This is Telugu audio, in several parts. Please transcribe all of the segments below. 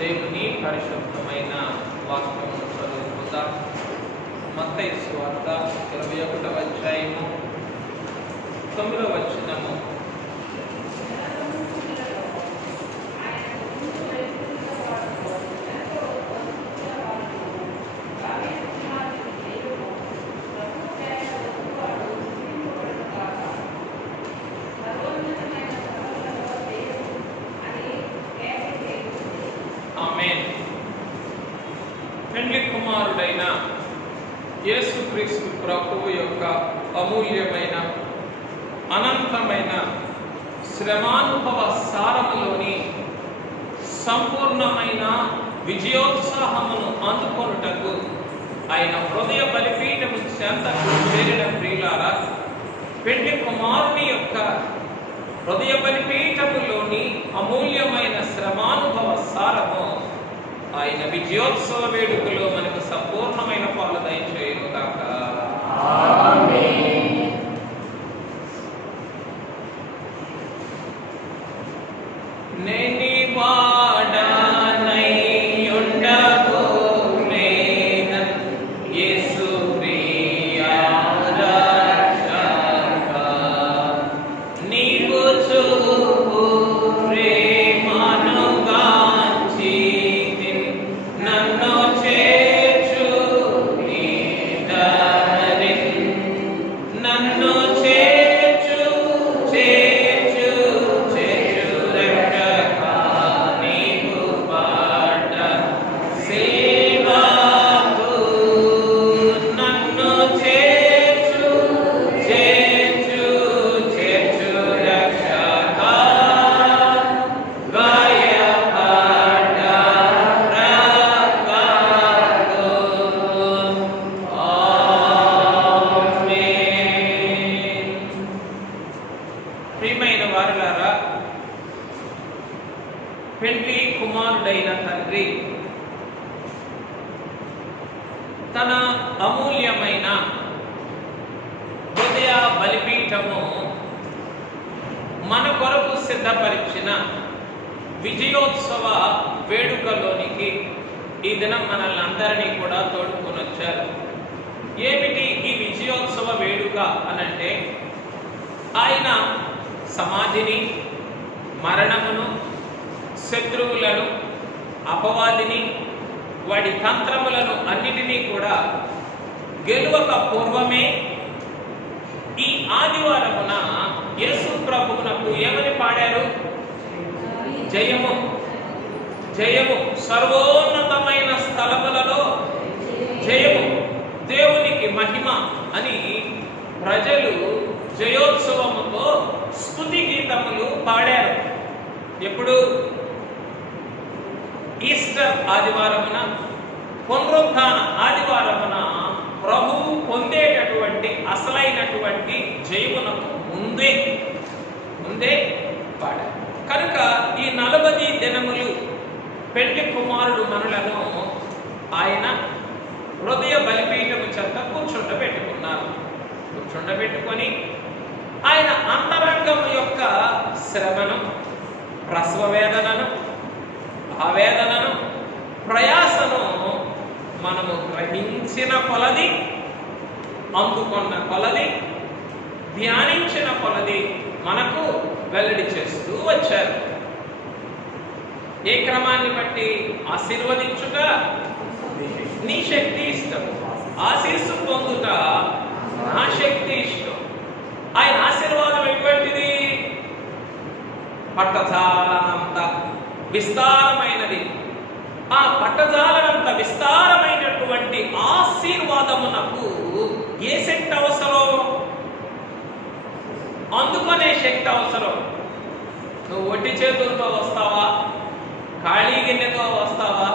దేవుని పరిశుద్ధమైన వాక్యమును చదువుకుందాం. మత్తయి సువార్త 21వ అధ్యాయము 9వ వచనము. పెండ్లి కుమారుడైన యేసుక్రీస్తు ప్రభువు యొక్క అమూల్యమైన అనంతమైన శ్రమానుభవ సారములోని సంపూర్ణమైన విజయోత్సాహమును అందుకొనుటకు ఆయన హృదయ బలిపీఠము చెంతకు చేరిన ప్రియులారా, పెండ్లి కుమారుని యొక్క హృదయ బలిపీఠములోని అమూల్యమైన శ్రమానుభవ సారము ఆయన విజయోత్సవ వేడుకలో మనకు సంపూర్ణమైన పాలు దయచేయును గాక. ఆమేన్. నేని వాడనై ఉండగో లేనన్ యేసు ప్రియా రక్షక, నీవు చూపు ప్రేమను గాంచి నన్ను చేర్చు నీ దరిన్, నన్ను చేర్చు చేర్చు చేర్చు రక్షక, నీవు పాట సేవకు, నన్ను చేర్చు చేర్చు చేర్చు రక్షక, గాయపడ్డ రక్షకు. ఆమేన్. ప్రియమైన వారులారా, పెండ్లి కుమారుడైన తండ్రి తన అమూల్యమైన హృదయ బలిపీఠము మన కొరకు సిద్ధపరిచిన విజయోత్సవ వేడుకలోనికి ఈ దినం మనల్ని అందరినీ కూడా తోడుకొని వచ్చారు. ఏమిటి ఈ విజయోత్సవ వేడుక అనంటే, ఆయన సమాధిని, మరణమును, శత్రువులను, అపవాదిని, వాడి తంత్రములను అన్నిటినీ కూడా గెలువక పూర్వమే ఈ ఆదివారమున యేసు ప్రభువునకు ఏమని పాడారు? జయము జయము, సర్వోన్నతమైన స్థలములలో జయము, దేవునికి మహిమ అని ప్రజలు జయోత్సవముతో స్తుతి గీతములు పాడారు. ఎప్పుడు? ఈస్టర్ ఆదివారమున, పునరుత్థాన ఆదివారమున ప్రభువు పొందేటటువంటి అసలైనటువంటి జయమునకు ముందే పాడారు. కనుక ఈ 40 దినములు పెండ్లి కుమారుడు మనులను ఆయన హృదయ బలిపీఠము చెంత కూర్చుండబెట్టుకొని ఆయన అంతరంగము యొక్క శ్రమను, ప్రసవ వేదనను, ఆవేదనను, ప్రయాసను మనము గ్రహించిన కొలది, అందుకున్న కొలది, ధ్యానించిన కొలది మనకు వెల్లడి చేస్తూ వచ్చారు. ఏ క్రమాన్ని బట్టి? ఆశీర్వదించుట నీ శక్తి ఇష్టం, ఆశీస్సు పొందుట నా శక్తి ఇష్టం. ఆయన ఆశీర్వాదం ఎటువంటిది? పట్టజాలనంత విస్తారమైనది. ఆ పట్టజాలనంత విస్తారమైనటువంటి ఆశీర్వాదమునకు ఏ శక్తి అవసరం? అందుకునే శక్తి అవసరం. నువ్వు ఒట్టి చేతులతో వస్తావా? ఖాళీ గిన్నెతో వస్తావా?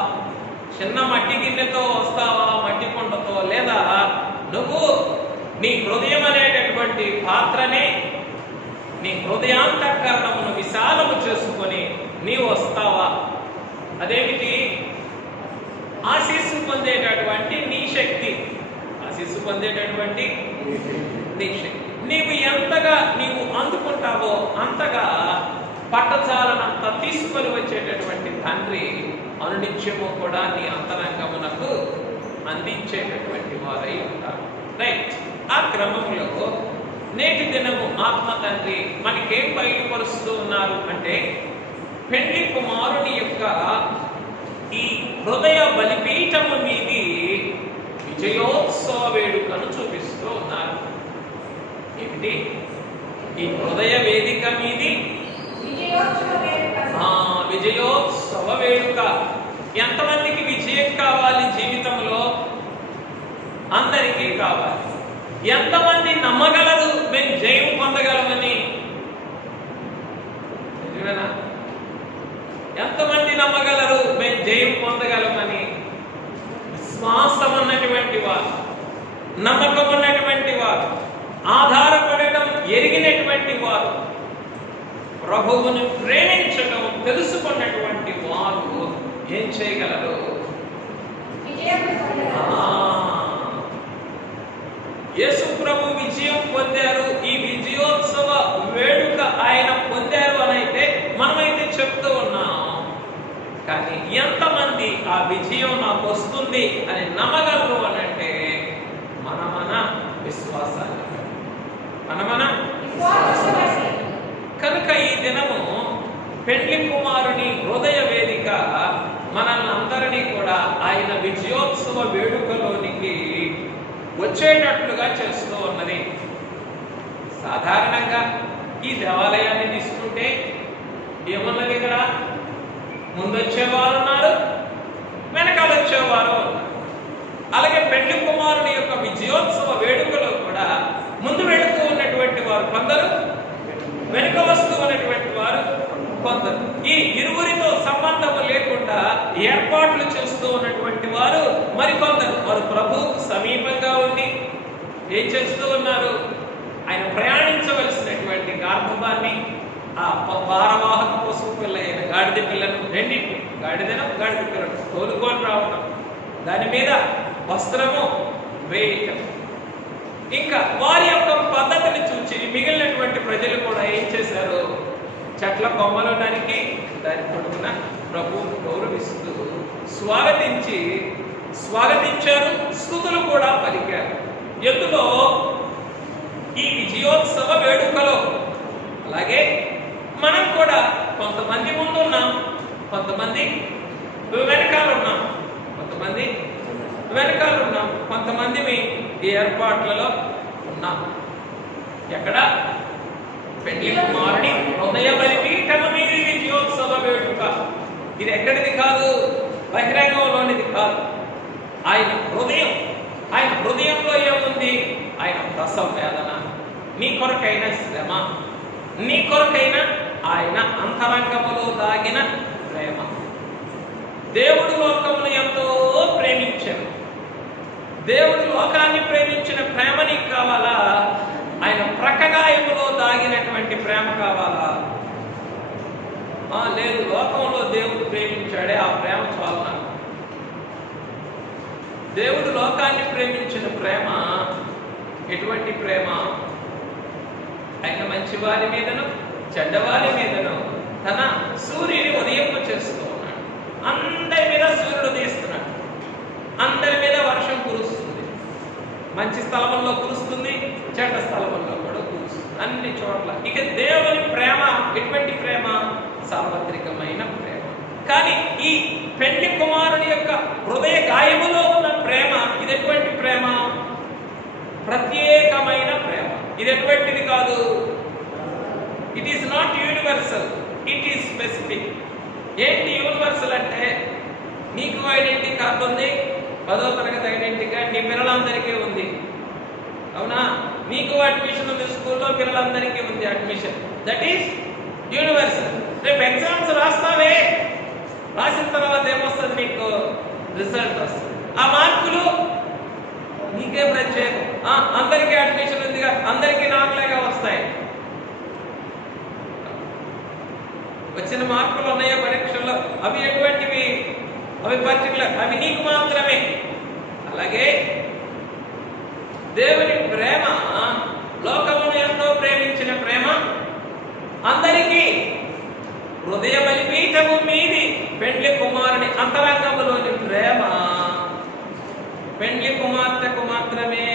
చిన్న మట్టి గిన్నెతో వస్తావా? మట్టి కొండతో? లేదా నువ్వు నీ హృదయం అనేటటువంటి పాత్రనే, నీ హృదయాంతఃకరణమును విశాలము చేసుకొని నీవు వస్తావా? అదేమిటి? ఆశీస్సు పొందేటటువంటి నీ శక్తి, ఆశీస్సు పొందేటటువంటి నీ శక్తి. నీవు ఎంతగా నీవు అందుకుంటావో అంతగా పట్టచాలనంత తీసుకొని వచ్చేటటువంటి తండ్రి అనునిత్యము కూడా నీ అంతరంగమునకు అందించేటటువంటి వారై ఉంటారు. రైట్. ఆ క్రమంలో నేటి దినము ఆత్మ తండ్రి మనకేం బయలుపరుస్తూ ఉన్నారు అంటే, పెండ్లి కుమారుని యొక్క ఈ హృదయ బలిపీఠము మీది విజయోత్సవ వేడుకను చూపిస్తూ ఉన్నారు. ఏమిటి ఈ హృదయ వేదిక మీది? విజయోత్సవ వేడుక. ఎంతమందికి విజయం కావాలి జీవితంలో? అందరికీ కావాలి. ఎంతమంది నమ్మగలరు మేము జయం పొందగలమని? నిజమేనా? ఎంతమంది నమ్మగలరు మేము జయం పొందగలమని? విశ్వాసం ఉన్నటువంటి వారు, నమ్మకం ఉన్నటువంటి వారు, ఆధారపడటం ఎరిగినటువంటి వారు, ప్రభువుని ప్రేమించడం తెలుసుకున్నటువంటి వారు ఏం చేయగలరు? యేసు ప్రభు విజయం పొందారు. ఈ విజయోత్సవ వేడుక ఆయన పొందారు అని అయితే మనమైతే చెప్తూ ఉన్నాం. కానీ ఎంతమంది ఆ విజయం నాకు వస్తుంది అని నమ్మగలరు అని అంటే మన విశ్వాసాన్ని కనుక ఈ దినము పెండ్లి కుమారుని హృదయ వేదిక మనల్ని అందరినీ కూడా ఆయన విజయోత్సవ వేడుకలోనికి వచ్చేటట్లుగా చేస్తూ ఉన్నది. సాధారణంగా ఈ దేవాలయాన్ని తీసుకుంటే ఏమున్నది? ఇక్కడ ముందొచ్చేవారు ఉన్నారు, వెనకాల వచ్చేవారు ఉన్నారు. అలాగే పెండ్లి కుమారుని యొక్క విజయోత్సవ వేడుకలో కూడా ముందు వెళుతూ ఉన్నటువంటి వారు కొందరు, వెనుక వస్తూ ఉన్నటువంటి వారు కొందరు. ఈ ఇరువురితో సంబంధం లేకుండా ఏర్పాట్లు చేస్తూ ఉన్నటువంటి వారు మరికొందరు. వారు ప్రభువుకు సమీపంగా ఉండి ఏం చేస్తూ ఉన్నారు? ఆయన ప్రయాణించవలసినటువంటి గార్భాన్ని, ఆ భారవాహక పశువు పిల్ల అయిన గాడిద పిల్లను, రెండింటి గాడిద పిల్లను తోలుకొని రావడం, దాని మీద వస్త్రము వేయటం. ఇంకా వారి యొక్క పద్ధతిని చూచి మిగిలినటువంటి ప్రజలు కూడా ఏం చేశారు? చెట్ల కొమ్మలడానికి దాని పొడుగున ప్రభువును గౌరవిస్తూ స్వాగతించారు, స్తుతులు కూడా పలికారు. ఎందులో? ఈ విజయోత్సవ వేడుకలో. అలాగే మనం కూడా కొంతమంది ముందు ఉన్నాం, కొంతమంది వెనకాల ఉన్నాం, కొంతమంది ఈ ఏర్పాట్లలో ఉన్నాం. ఎక్కడ? పెండ్లి కుమారుని హృదయ బలిపీఠము మీది విజయోత్సవ వేడుక. ఇది ఎక్కడిది కాదు, బహిరంగంలోనిది కాదు. ఆయన హృదయంలో ఏముంది? ఆయన ప్రసవ వేదన, నీ కొరకైన శ్రమ, నీ కొరకైన ఆయన అంతరంగములో దాగిన ప్రేమ. దేవుడు లోకమును ఎంతో ప్రేమించాడు. దేవుడు లోకాన్ని ప్రేమించిన ప్రేమ నీకు కావాలా? ఆయన ప్రక్కగాయములో దాగినటువంటి ప్రేమ కావాలా? లేదు, లోకంలో దేవుడు ప్రేమించాడే ఆ ప్రేమ చాలు నాకు. దేవుడు లోకాన్ని ప్రేమించిన ప్రేమ ఎటువంటి ప్రేమ? ఆయన మంచివారి మీదను చెడ్డవారి మీదను తన సూర్యుని ఉదయింప చేస్తూ ఉన్నాడు. అందరి మీద సూర్యుడు తీస్తున్నాడు, అందరి మీద వర్షం కురుస్తుంది. మంచి స్థలంలో కురుస్తుంది, చెడ్డ స్థలంలో కూడా కురుస్తుంది, అన్ని చోట్ల. ఇక దేవుని ప్రేమ ఎటువంటి ప్రేమ? సార్వత్రికమైన ప్రేమ. కానీ ఈ పెండ్లి కుమారుని యొక్క హృదయ గాయములో ఉన్న ప్రేమ ఇది ఎటువంటి ప్రేమ? ప్రత్యేకమైన ప్రేమ. ఇది ఎటువంటిది కాదు. It is not universal, it is specific. ఏంటి యూనివర్సల్ అంటే? నీకు ఐడెంటిటీ కార్డు ఉంది, 10వ తరగతి ఐడెంటిటీ కార్డు నీ పిల్లలందరికీ ఉంది, అవునా? నీకు అడ్మిషన్ ఉంది, స్కూల్లో పిల్లలందరికీ ఉంది అడ్మిషన్. That is universal. రేపు ఎగ్జామ్స్ రాస్తావే, రాసిన తర్వాత ఏమొస్తుంది? నీకు రిజల్ట్ వస్తుంది. ఆ మార్కులు నీకే ప్రత్యేకం. అందరికీ అడ్మిషన్ ఉందిగా, అందరికీ నాకులేగా వస్తాయి. వచ్చిన మార్కులు ఉన్నాయో పరీక్షల్లో, అవి ఎటువంటివి? అవి పర్టికులర్, అవి నీకు మాత్రమే. అలాగే దేవుని ప్రేమ, లోకమును ఎంతో ప్రేమించిన ప్రేమ అందరికీ హృదయ బలిపీఠము మీది పెండ్లి కుమారుని అంతరంగంలోని ప్రేమ పెండ్లి కుమార్తెకు మాత్రమే,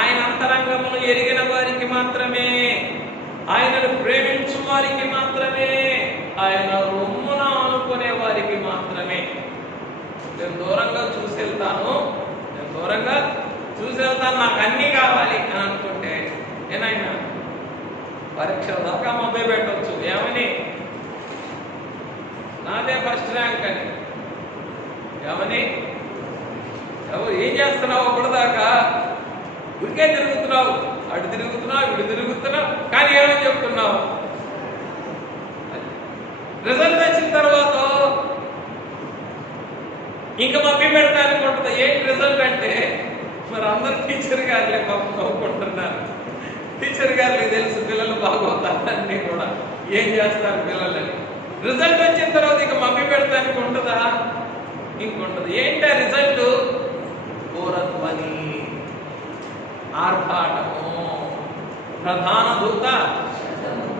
ఆయన అంతరంగమును ఎరిగిన వారికి మాత్రమే, ఆయనను ప్రేమించు వారికి మాత్రమే, ఆయన రొమ్మున అనుకునే వారికి మాత్రమే. నేను దూరంగా చూసి వెళ్తాను, నాకు అన్నీ కావాలి అని అనుకుంటే ఏనాయనా పరీక్షల దాకా మభ్య పెట్టవచ్చు. ఏమని? నాదే ఫస్ట్ ర్యాంక్ అని. ఏమని? ఏం చేస్తున్నావు అప్పటిదాకా? ఊరికే తిరుగుతున్నావు, అటు తిరుగుతున్నావు, ఇటు తిరుగుతున్నావు, కానీ ఏమని చెప్తున్నావు? రిజల్ట్ వచ్చిన తర్వాత ఇంకా మమ్మీ పెడతా అనుకుంటుంది. ఏంటి రిజల్ట్ అంటే, మరి అందరు టీచర్ గారులే పాపం నవ్వుకుంటున్నారు. టీచర్ గారికి తెలుసు పిల్లలు బాగోతారన్నీ కూడా, ఏం చేస్తారు పిల్లలని. రిజల్ట్ వచ్చిన తర్వాత ఇక మమ్మీ పెడతానికి ఉంటుందా? ఇంకుంటుంది. ఏంటి ఆ రిజల్ట్? పూరధ్వని, ఆర్భాటము, ప్రధాన దూత.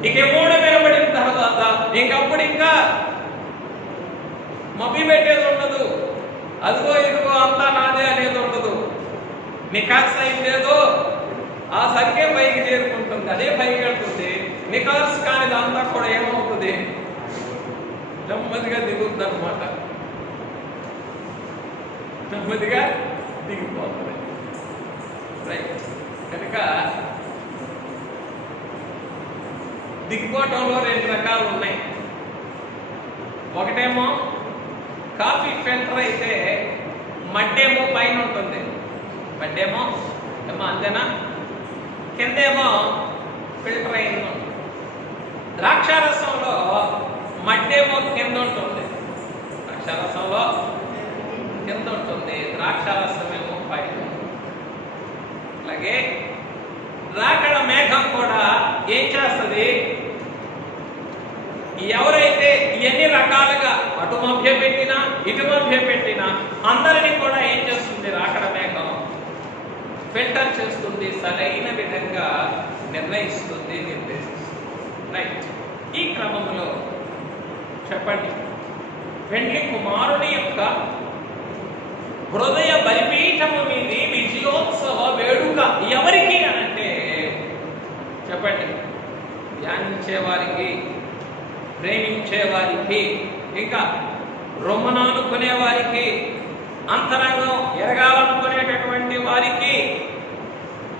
ఇక మూడు వినబడిన తర్వాత ఇంకప్పుడు ఇంకా మమ్మీ పెట్టేది ఉండదు. అదిగో ఇదిగో అంతా నాదే అనేది ఉండదు. నికాస్ అయిందేదో ఆ సరికే పైకి చేరుకుంటుంది, అదే పైకి వెళ్తుంది. నికాస్ కానిది అంతా కూడా ఏమవుతుంది? నెమ్మదిగా దిగుతుంది అనమాట, నెమ్మదిగా దిగిపోతుంది. రైట్. కనుక దిగిపోవటంలో రెండు రకాలు ఉన్నాయి. ఒకటేమో కాఫీ ఫిల్టర్ అయితే మడ్డేమో పైన ఉంటుంది, మడ్డేమో అంతేనా, కిందేమో ఫిల్టర్ అయింది ఉంటుంది. ద్రాక్షారసంలో మడ్డేమో కింద ఉంటుంది, ద్రాక్షారసంలో కింద ఉంటుంది, ద్రాక్షారసమేమో పైన. అలాగే రాకడ మేఘం కూడా ఏం చేస్తుంది? ఎవరైతే ఎన్ని రకాలుగా అటు మధ్య పెట్టినా ఇటు మధ్య పెట్టినా అందరినీ కూడా ఏం చేస్తుంది? రాకడ మేఘం ఫిల్టర్ చేస్తుంది, సరైన విధంగా నిర్ణయిస్తుంది, నిర్దేశిస్తుంది. రైట్. ఈ క్రమంలో చెప్పండి, పెండ్లి కుమారుని యొక్క హృదయ బలిపీఠము మీది విజయోత్సవ వేడుక ఎవరికి అనంటే చెప్పండి, ధ్యానించే వారికి, ప్రేమించే వారికి, ఇంకా రొమ్మనానుకునే వారికి, అంతరంగం ఎరగాలనుకునేటటువంటి వారికి,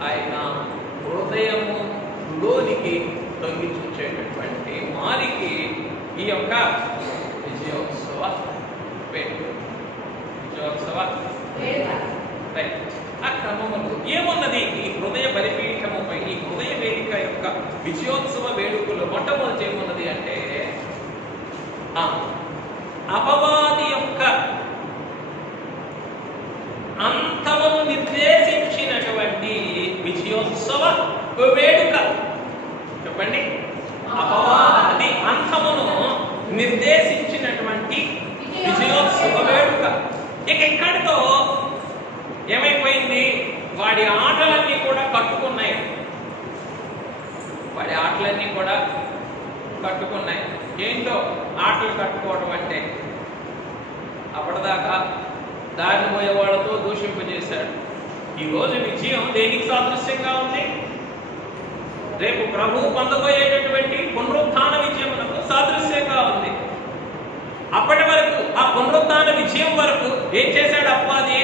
ఆయన హృదయము లోనికి తొంగి చూచేటటువంటి వారికి ఈ యొక్క విజయోత్సవ వేడుక. ఆ క్రమములు ఏమున్నది? ఈ హృదయ బలిపీఠముపై, ఈ హృదయ వేదిక యొక్క విజయోత్సవ వేడుకలు మొట్టమొదటి ఏమున్నది అంటే, అపవాది యొక్క అంతమును నిర్దేశించినటువంటి విజయోత్సవ వేడుక. చెప్పండి, అపవాది అంతమును నిర్దేశించినటువంటి విజయోత్సవ వేడుక. ఇక ఇక్కడితో ఏమైపోయింది? వాడి ఆటలన్నీ కూడా కట్టుకున్నాయి, వాడి ఆటలన్నీ కూడా కట్టుకున్నాయి. ఏంటో ఆటలు కట్టుకోవడం అంటే, అప్పటిదాకా దారిని పోయే వాళ్ళతో దూషింపజేశాడు. ఈరోజు విజయం దేనికి సాదృశ్యంగా ఉంది? రేపు ప్రభువు పొందబోయేటటువంటి పునరుత్థాన విజయమునకు సాదృశ్యంగా ఉంది. అప్పటి వరకు, ఆ పునరుత్థాన విజయం వరకు ఏం చేశాడు అపవాది?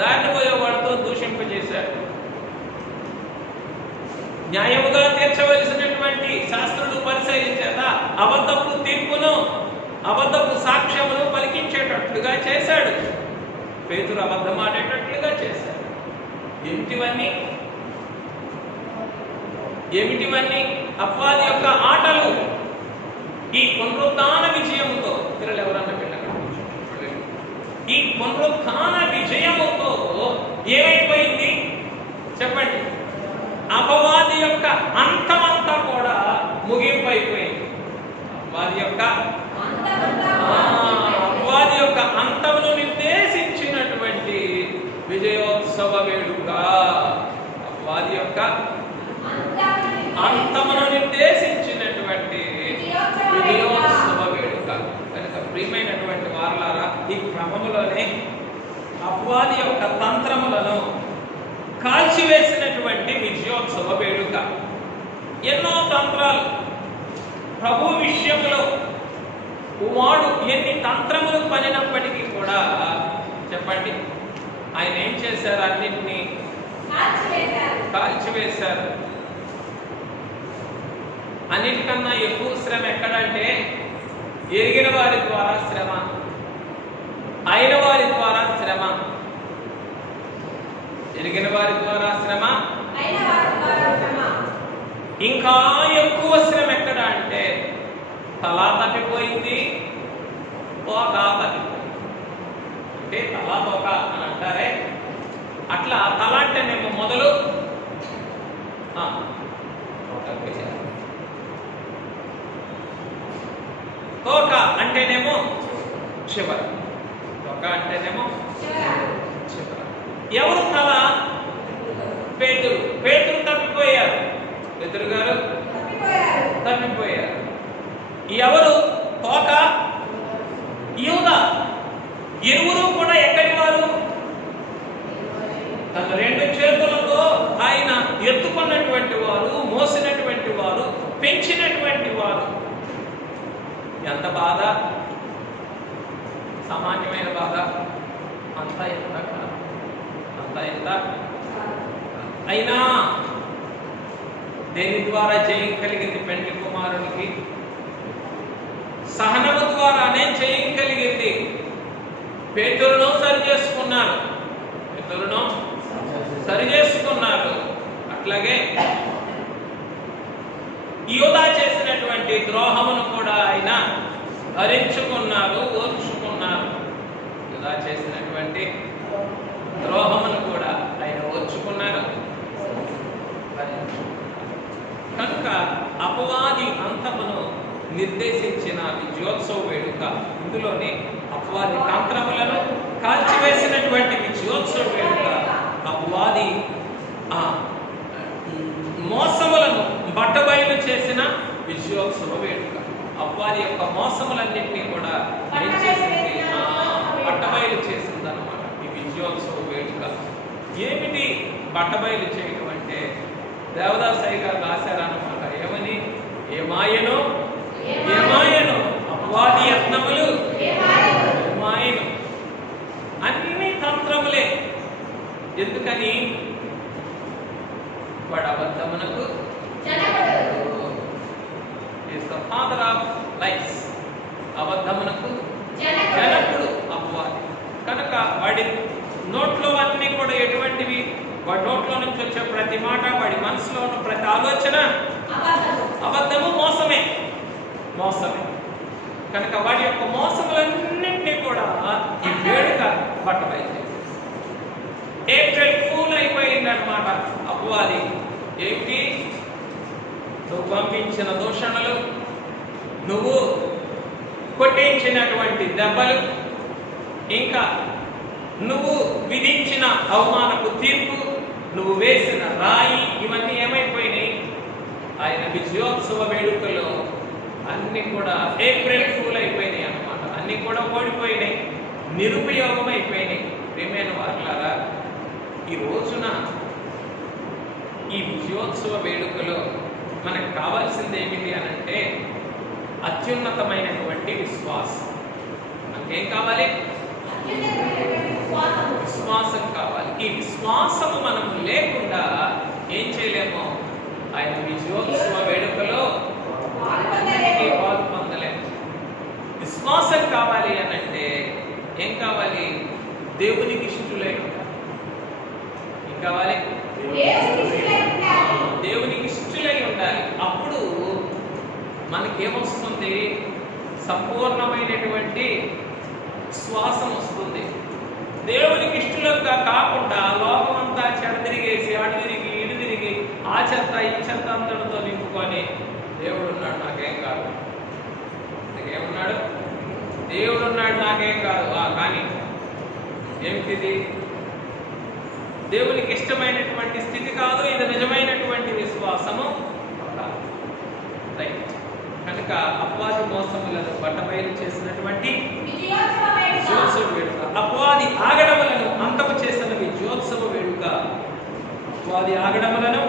దారిని పోయేవాడితో దూషింపజేశాడు. న్యాయముగా తీర్చవలసినటువంటి శాస్త్రులు పరిశీలించేత అబద్ధపు తీర్పును, అబద్ధపు సాక్ష్యమును పలికించేటట్లుగా చేశాడు. పేతురు అబద్ధం ఆడేటట్లుగా చేశాడు. ఏమిటివన్నీ? అపవాది యొక్క ఆటలు. ఈ పునరుత్థాన విజయముతో ఎవరన్నా ఈ పునరుత్థాన విజయముతో ఏమైపోయింది చెప్పండి? అపవాది యొక్క అంతమంతా కూడా ముగింపు అయిపోయింది. అపవాది యొక్క అంతమును నిర్దేశించినటువంటి విజయోత్సవ వేడుక, అపవాది యొక్క అంతమును నిర్దేశించినటువంటి విజయోత్సవ వేడుక. కనుక ప్రియమైన ఈ క్రమములోనే అపవాది యొక్క తంత్రములను కాల్చివేసినటువంటి విజయోత్సవ వేడుక. ఎన్నో తంత్రాలు ప్రభు విషయంలో వాడు ఎన్ని తంత్రములు పనినప్పటికీ కూడా చెప్పండి, ఆయన ఏం చేశారు? అన్నింటినీ కాల్చివేశారు. అన్నిటికన్నా ఎక్కువ శ్రమ ఎక్కడంటే ఎరిగిన వారి ద్వారా శ్రమ, అయిన వారి ద్వారా శ్రమ. ఎరిగిన వారి ద్వారా శ్రమ, ఇంకా ఎక్కువ శ్రమ ఎక్కడ అంటే తలా తప్పిపోయింది, తోక తప్పిపోయింది. అంటే తలా తోక అని అంటారే, అట్లా తల అంటేనేమో మొదలు, తోక అంటేనేమో చివర. తోక అంటేనేమో చివర. ఎవరు తల? పేతురు. పేతురు తప్పిపోయారు. పేతురు గారు తప్పిపోయారు. ఎవరు తోక? యూదా. ఇరువురు కూడా ఎక్కడి వారు? తన రెండు చేతులతో ఆయన ఎత్తుకున్నటువంటి వారు, మోసినటువంటి వారు, పెంచినటువంటి వారు. ఎంత బాధ! సామాన్యమైన బాధ. అంతా ఎంత అంతా ఎంత అయినా దేని ద్వారా జయం కలిగింది? పెండ్లి కుమారునికి సహనము ద్వారానే జయం కలిగింది. పేతురును సరి చేసుకున్నారు. పేతురును సరి చేసుకున్నారు. అట్లాగే యూదా చేసినటువంటి ద్రోహమును కూడా ఆయన భరించుకున్నారు, ఓర్చుకున్నారు. యూదా చేసినటువంటి ద్రోహమును కూడా ఆయన ఓర్చుకున్నారు, కనుక అపవాది అంతమును నిర్దేశించిన విజయోత్సవ వేడుక. ఇందులోనే అపవాది తంత్రములను కాల్చివేసినటువంటి విజయోత్సవ వేడుక. అపవాది మోసములను బట్టబయలు చేసిన విజయోత్సవ వేడుక. అపవాది యొక్క మోసములన్నింటినీ కూడా ఏం చేసింది? బట్టబయలు చేసింది అన్నమాట ఈ విజయోత్సవ వేడుక. ఏమిటి బట్టబయలు చేయడం అంటే? దేవదాసయ్య గారు రాశారన్నమాట. ఏమని? ఏమాయను ఏమాయను అపవాది యత్నములు ఏమాయను. అన్ని తంత్రములే. ఎందుకని? వాడు అబద్ధమునకు ఈస్ ద ఫాదర్ ఆఫ్ లైస్. అబద్ధమునకు జనకుడు అపవాది. కనుక వాడి నోట్లో అన్ని కూడా ఎటువంటివి? వాడి నోట్లో నుంచి వచ్చే ప్రతి మాట, వాడి మనసులో ఉన్న ప్రతి ఆలోచన అబద్ధము, మోసమే. మోసమే. కనుక వాడి యొక్క మోసములన్నింటినీ కూడా ఈ వేడుక బట్టబయలు చేసేసి ఏప్రిల్ ఫూల్ అయిపోయింది అన్నమాట అపవాది. ఏమిటి? నువ్వు పంపించిన దూషణలు, నువ్వు కొట్టించినటువంటి దెబ్బలు, ఇంకా నువ్వు విధించిన అవమానపు తీర్పు, నువ్వు వేసిన రాయి, ఇవన్నీ ఏమైపోయినాయి? ఆయన విజయోత్సవ వేడుకలో అన్ని కూడా ఏప్రిల్ ఫూల్ అయిపోయినాయి అన్నమాట. అన్ని కూడా ఓడిపోయినాయి, నిరుపయోగం అయిపోయినాయి. ప్రియమైన వారులారా, ఈ రోజున ఈ విజయోత్సవ వేడుకలో మనకు కావాల్సింది ఏమిటి అని అంటే అత్యున్నతమైనటువంటి విశ్వాసం. మనకేం కావాలి? విశ్వాసం కావాలి. ఈ విశ్వాసము మనం లేకుండా ఏం చేయలేము? ఆయన విజయోత్సవ వేడుకలో పాలు పొందలేము. విశ్వాసం కావాలి అని అంటే ఏం కావాలి? దేవునికి ఇష్టలై ఉండాలి. ఏం కావాలి? దేవునికి ఇష్టలై ఉండాలి. అప్పుడు మనకేమొస్తుంది? సంపూర్ణమైనటువంటి విశ్వాసం వస్తుంది. దేవునికి ఇష్టలుగా కాకుండా లోకమంతా చెడతిరిగేసి అటు తిరిగి ఇటు తిరిగి ఆ చెత్త ఈ చెత్త అంతటితో నింపుకొని దేవుడు ఉన్నాడు నాకేం కాదు, ఏమున్నాడు? దేవుడు ఉన్నాడు నాకేం కాదు. కానీ ఏమిటిది? దేవునికి ఇష్టమైనటువంటి స్థితి కాదు. ఇది నిజమైనటువంటి విశ్వాసము కాదు. రైట్. కనుక అపవాది మోసములను బట్టబయలు చేసినటువంటి విజయోత్సవ ఆగడములను అంతము చేసిన విజయోత్సవ వేడుక. అపవాది ఆగడములను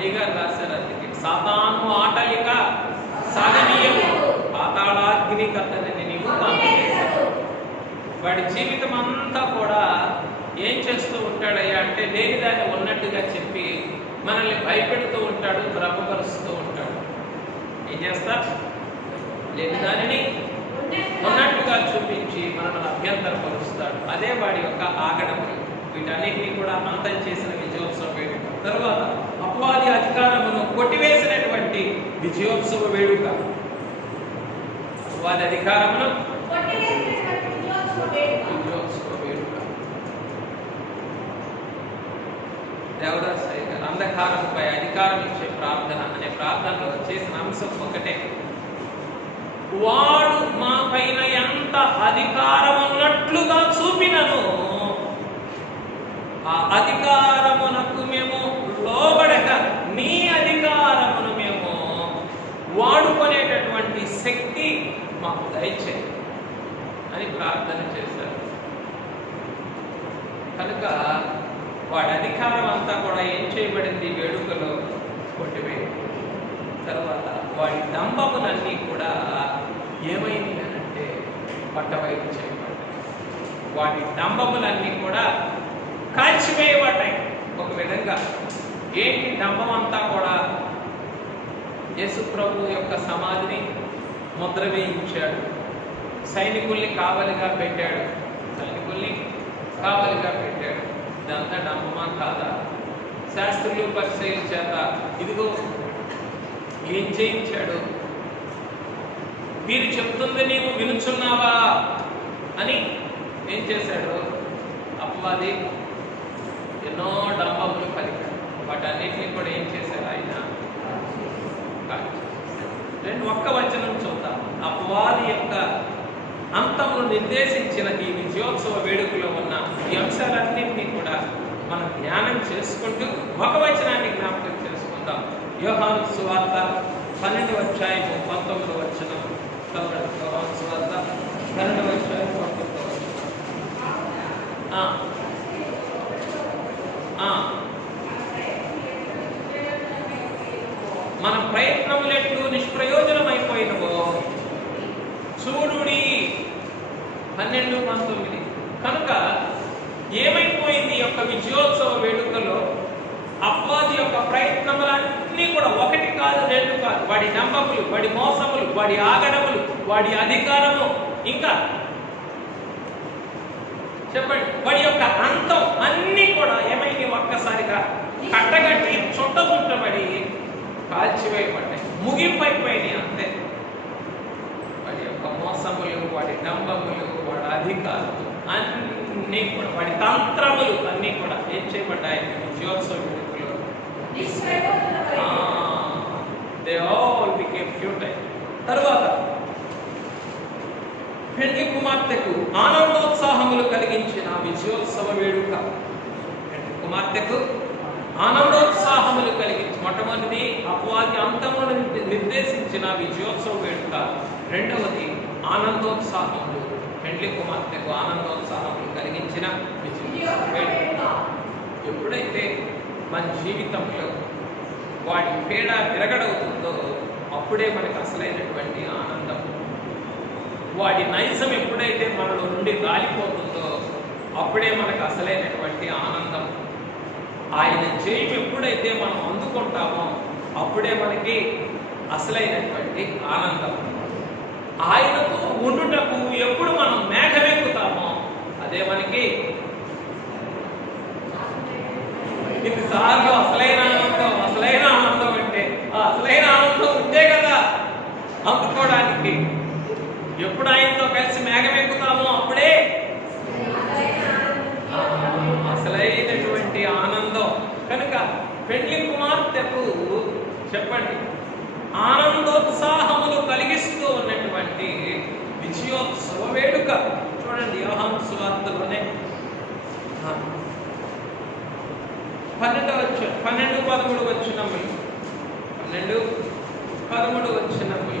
అయ్యగారు రాశారు. అందుకే సాతాను ఆటలిక సాగనీయము, పాతాళాగ్ని కథనని నీవు పంపించేశావు. వాడి జీవితం అంతా కూడా ఏం చేస్తూ ఉంటాడయ్యా అంటే లేని దాన్ని ఉన్నట్టుగా చెప్పి మనల్ని భయపెడుతూ ఉంటాడు, భ్రమపరుస్తూ ఉంటాడు. ఏం చేస్తా? లేని దానిని ఉన్నట్టుగా చూపించి మనల్ని అభ్యంతరపరుస్తాడు. అదే వాడి యొక్క ఆగడము. వీటన్నిటినీ కూడా అంతం చేసిన విజయోత్సవ వేడుక. తర్వాత అపవాది అధికారమును కొట్టివేసినటువంటి విజయోత్సవ వేడుక. అపవాది అధికారమును విజయోత్సవ వేడుక. దేవదాస్ గారు అంధకారంపై అధికారం ఇచ్చే ప్రార్థన అనే ప్రార్థనలో చేసిన అంశం ఒకటే. వాడు మా పైన ఎంత అధికారం ఉన్నట్లుగా చూపినను ఆ అధికారమునకు మేము లోబడక నీ అధికారమును మేము వాడుకునేటటువంటి శక్తి మాకు దయచేయి అని ప్రార్థన చేశారు. కనుక వాడి అధికారం అంతా కూడా ఏం చేయబడింది? వేడుకలో కొట్టివేయబడింది. తర్వాత వాడి డంబములన్నీ కూడా ఏమైంది అంటే పట్టబయలు చేయబడ్డాయి. వాడి డంబములన్నీ కూడా కాల్చివేయబడ్డాయి. ఒక విధంగా ఏంటి డంబం అంతా కూడా? యేసు ప్రభు యొక్క సమాధిని ముద్ర వేయించాడు, సైనికుల్ని కావలిగా పెట్టాడు, ఇదంతా డంబమా కాదా? శాస్త్రులు పరిచయం చేత ఇదిగో ఏం చేయించాడు? వీరు చెప్తుంది నీవు వినుచున్నావా అని ఏం చేశాడు? అపవాది ఎన్నో డంబములు పలికాడు. వాటన్నిటిని కూడా ఏం చేశారు ఆయన? రెండు ఒక్క వచనం చూద్దాం. అపవాది యొక్క అంతమును నిర్దేశించిన ఈ విజయోత్సవ వేడుకలో ఉన్న ఈ అంశాలన్నింటినీ కూడా మనం ధ్యానం చేసుకుంటూ ఒక వచనాన్ని జ్ఞాపకం చేసుకుందాం. యోహాను సువార్త 12వ అధ్యాయము 19వ వచనం. యోహాను సువార్త 12వ అధ్యాయం 19వ వచనం. మన ప్రయత్నములెట్లు నిష్ప్రయోజనమైపోయినవో చూడుడి. 12:19. కనుక ఏమైపోయింది ఈ యొక్క విజయోత్సవ వేడుకలో? అపవాది యొక్క ప్రయత్నములన్నీ కూడా ఒకటి కాదు, రెండు కాదు. వాడి డంబములు, వాడి మోసములు, వాడి ఆగడములు, వాడి అధికారము, ఇంకా చెప్పండి వాడి యొక్క అంతం అన్నీ కూడా ఏమైంది? ఒక్కసారిగా కట్టగట్టి చుట్టముట్టబడి కాల్చివేయబడ్డాయి, ముగింపైపోయినాయి అంతే. వాడి యొక్క మోసములు, వాడి డంబములు, వాడి అధికారములు అన్నీ కూడా, వాడి తంత్రములు అన్నీ కూడా ఏం చేయబడ్డాయి? విజయోత్సవ వేడుకలో దే ఆల్ బికేమ్ ఫ్యూటైల్. తరువాత పెళ్లి కుమార్తెకు ఆనందోత్సాహములు కలిగించిన విజయోత్సవ వేడుక. పెళ్లి కుమార్తెకు ఆనందోత్సాహములు కలిగించి మొట్టమొదటిది అపవాది అంతమును నిర్దేశించిన విజయోత్సవ వేడుక. రెండవది ఆనందోత్సాహములు, పెళ్లి కుమార్తెకు ఆనందోత్సాహములు కలిగించిన విజయోత్సవ వేడుక. ఎప్పుడైతే మన జీవితంలో వాడి పీడ విరగడవుతుందో అప్పుడే మనకు అసలైనటువంటి ఆనందం. వాడి నైజం ఎప్పుడైతే మనలో నుండి రాలిపోతుందో అప్పుడే మనకు అసలైనటువంటి ఆనందం. ఆయన జయం ఎప్పుడైతే మనం అందుకుంటామో అప్పుడే మనకి అసలైనటువంటి ఆనందం. ఆయనతో ఉండుటకు ఎప్పుడు మనం మేఘమెక్కుతామో అదే మనకి ఇన్నిసార్లు అసలైన ఆనందం. అసలైన ఆనందం అంటే ఆ అసలైన ఆనందం ఉంటే కదా అందుకోవడానికి. ఎప్పుడు ఆయనతో కలిసి మేఘమెక్కుతామో అప్పుడే అసలైనటువంటి ఆనందం. కనుక పెళ్లి కుమార్తెకు చెప్పండి ఆనందోత్సాహములు కలిగిస్తూ ఉన్నటువంటి విజయోత్సవ వేడుక. చూడండి యోహాను సువార్తలోనే 12-13 వచనములు 12-13 వచనములు.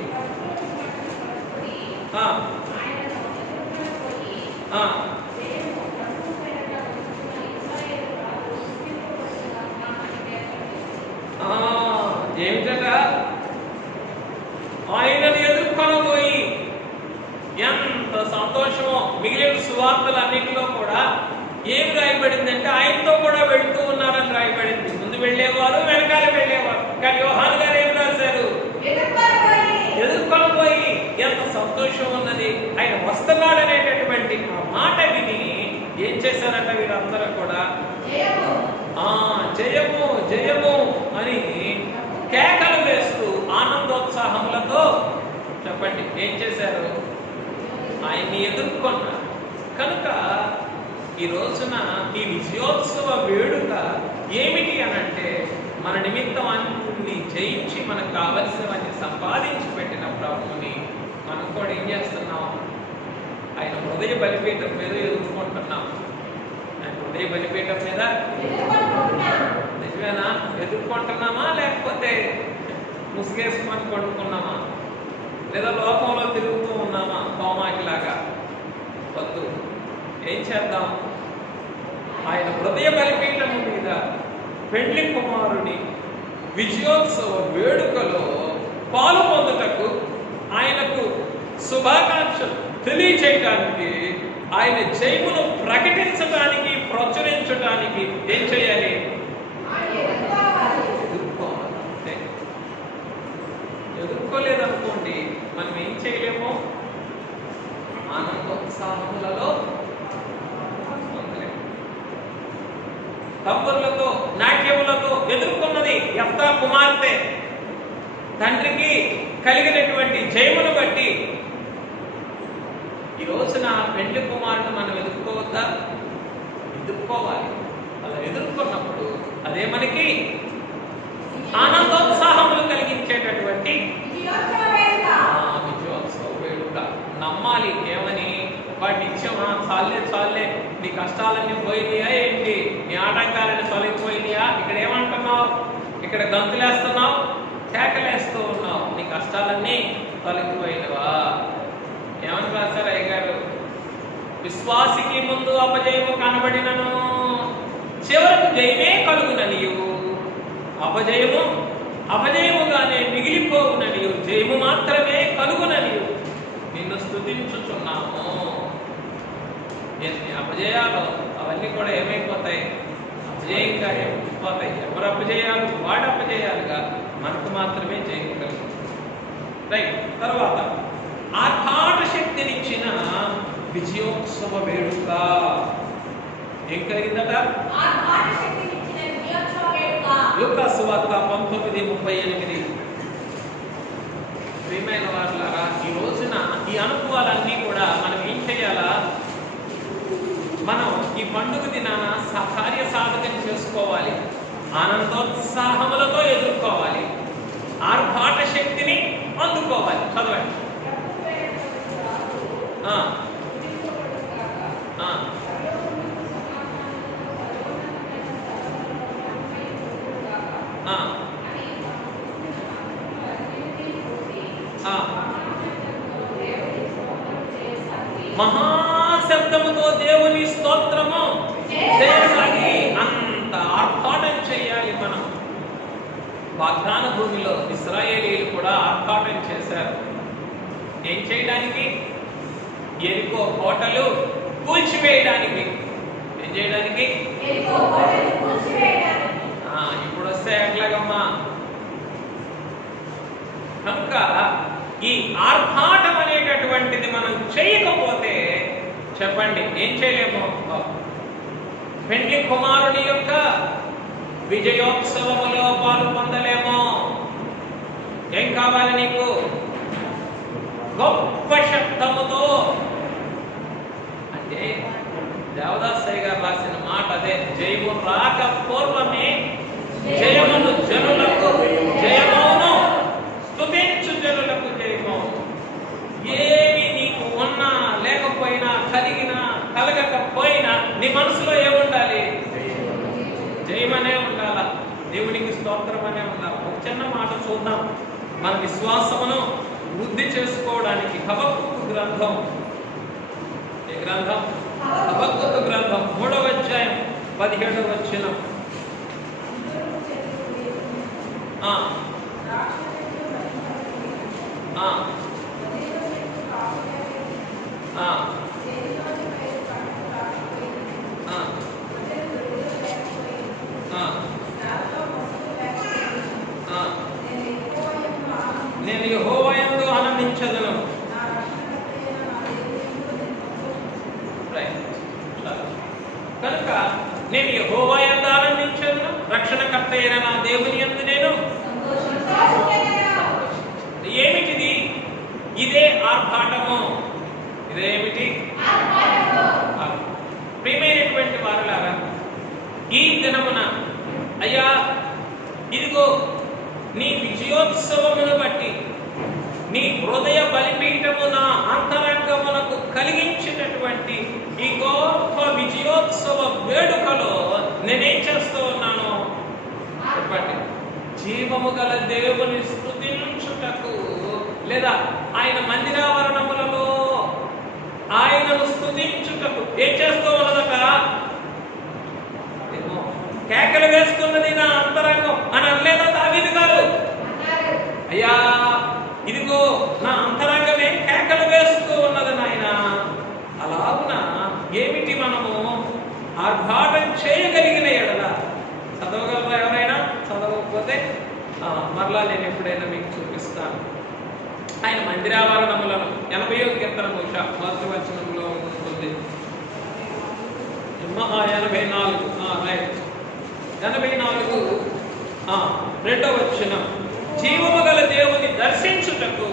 ఏమిటట? ఆయనను ఎదుర్కొనబోయి ఎంత సంతోషమో. మిగిలిన సువార్తలన్నింటిలో కూడా ఏమి రాయబడిందంటే ఆయనతో కూడా వెళ్తూ ఉన్నారని రాయబడింది. ముందు వెళ్ళేవారు, వెనకాల వెళ్ళేవారు. కానీ యోహాను గారు ఏం రాశారు? ఎదుర్కొనబోయి. ఎంత సంతోషం ఉన్నది. ఆయన వస్తున్నాడు అనేటటువంటి ఆ మాట విని ఏం చేశారట వీరందరూ కూడా? జయము జయము అని కేకలు వేస్తూ ఆనందోత్సాహములతో చెప్పండి ఏం చేశారు? ఆయన్ని ఎదుర్కొన్నారు. కనుక ఈ రోజున ఈ విజయోత్సవ వేడుక ఏమిటి అనంటే మన నిమిత్తం అన్ని జయించి మనకు కావలసినవన్నీ సంపాదించి పెట్టిన ప్రభువుని మనం కూడా ఏం చేస్తున్నాం? ఆయన హృదయ బలిపీఠం మీద ఎదుర్కొంటున్నాం. ఆయన హృదయ బలిపీఠం మీద నిజమేనా? ఎదుర్కొంటున్నామా లేకపోతే ముసుగేసుకొని కొట్టుకున్నామా? లేదా లోకంలో తిరుగుతూ ఉన్నామా కోమాకిలాగా? వద్దు. ఏం చేద్దాం? ఆయన హృదయ బలిపీఠం మీద పెండ్లి కుమారుని విజయోత్సవ వేడుకలో పాలు పొందుటకు, ఆయనకు శుభాకాంక్షలు తెలియచేయడానికి, ఆయన జయమును ప్రకటించడానికి, ప్రచురించడానికి ఏం చేయాలి? ఎదుర్కోవాలి. ఎదుర్కోలేదనుకోండి మనం ఏం చేయలేము? ఆనందోత్సాహములలో తంబుర్లతో నాట్యములతో ఎదుర్కొన్నది యెఫ్తా కుమార్తె. తండ్రికి కలిగినటువంటి జయమును బట్టి ఈ రోజున పెండ్లి కుమారుడు మనం ఎదుర్కోవద్దా? ఎదుర్కోవాలి. అలా ఎదుర్కొన్నప్పుడు అదే మనకి ఆనందోత్సాహములు కలిగించేటటువంటి విజయోత్సవ వేడుక. నమ్మాలి. ఏమని? వాటి ఇచ్చామా? చాలే నీ కష్టాలన్నీ పోయినాయా ఏంటి? నీ ఆటంకాలన్నీ తొలగిపోయినాయా? ఇక్కడ ఏమంటున్నావు? ఇక్కడ గంతులేస్తున్నావు, కేకలేస్తూ ఉన్నావు. నీ కష్టాలన్నీ తొలగిపోయినవా? ఏమని రాశారు అయ్యగారు? విశ్వాసికి ముందు అపజయము కనబడినను చివరకు జయమే కలుగుననియు, అపజయముగానే మిగిలిపోవుననియు, జయము మాత్రమే కలుగుననియు నిన్ను స్తుతించుచున్నాము. ఎన్ని అపజయాలు అవన్నీ కూడా ఏమైపోతాయి? అపజయంగా ఏమైపోతాయి. ఎవరు అపజయాలు? వాడు అపజయాలుగా మనకు మాత్రమే జయం కలుగుతుంది. రైట్. తర్వాత ఆర్భాట శక్తినిచ్చిన విజయోత్సవ వేడుక ఏం కలిగిందట? లూకా సువార్త 19:38. ప్రియమైన వారులారా, ఈ రోజున ఈ అనుభవాలన్నీ కూడా మనం ఏం చేయాలా? మనం ఈ పండుగ దినాన కార్య సాధకం చేసుకోవాలి. ఆనందోత్సాహములతో ఎదుర్కోవాలి. ఆర్భాట శక్తిని అందుకోవాలి. చదవండి. మహాశబ్దముతో దేవుని స్తోత్రము చేయసాగి అంత ఆర్భాటం చేయాలి మనం. వాగ్దాన భూమిలో ఇశ్రాయేలీయులు కూడా ఆర్భాటం చేశారు. ఏం చేయడానికి? ఎరికో కోటలు కూల్చివేయడానికి. ఏం చేయడానికి? ఇప్పుడు వస్తే ఎట్లాగమ్మా? కనుక ఈ ఆర్భాటం అనేటటువంటిది మనం చేయకపోతే చెప్పండి ఏం చేయలేము? పెండ్లి కుమారుని యొక్క విజయోత్సవములో పాలు పొందలేము. ఏం కావాలి నీకు? గొప్ప శబ్దముతో. అంటే దేవదాసయ్య గారు రాసిన మాట అదే. జయము రాక పూర్వమే జయమును జనులకు జయమౌను, స్తుతించు జనులకు జయమౌను. ఏమి నీకు ఉన్నా లేకపోయినా, కలిగినా కలగకపోయినా నీ మనసులో ఏముండాలి? జయమనే ఉండాలా. దేవునికి స్తోత్రం అనే ఉండాలి. ఒక చిన్న మాట చూద్దాం. మన విశ్వాసమును వృద్ధి చేసుకోవడానికి హబక్కూకు గ్రంథం గ్రంథం? హబక్కూకు గ్రంథం 3వ అధ్యాయం 17వ వచనం. ఆ ఆ ఆ నేను యెహోవా యందు ఆనందించదను. కనుక నేను యెహోవా యందు ఆనందించదను, రక్షణకర్త అయిన నా దేవుని యందు నేను. ఏమిటిది? ఇదే ఆర్భాటము. ఇదేమిటి? ప్రియమైనటువంటి వారులారా, ఈ దినమున అయ్యా ఇదిగో నీ విజయోత్సవమును బట్టి నీ హృదయ బలిపీఠము నా అంతరంగమునకు కలిగించినటువంటి ఈ గొప్ప విజయోత్సవ వేడుకలో నేనేం చేస్తూ ఉన్నాను చెప్పండి. జీవము గల దేవుని స్తుతించుటకు, లేదా ఆయన మందిరావరణములలో ఆయనను స్తుతించుటకు ఏం చేస్తూ ఉన్నదట? కేకలు వేస్తున్నది నా అంతరంగం అని అనలేదా దావీదు గారు? అయ్యా ఇదిగో నా అంతరంగమే కేకలు వేస్తూ ఉన్నది నాయన. అలాగున ఏమిటి మనము ఆర్భాటం చేయగలిగిన ఎడల? చదవగలరా ఎవరైనా? చదవకపోతే మరలా నేను ఎప్పుడైనా మీకు చూపిస్తాను. ఆయన మందిరావరణములను 80వ కీర్తన బహుశా మొదటి వచనంలో ఉంటుంది. 84 2వ వచనం. జీవము గల దేవుని దర్శించుటకు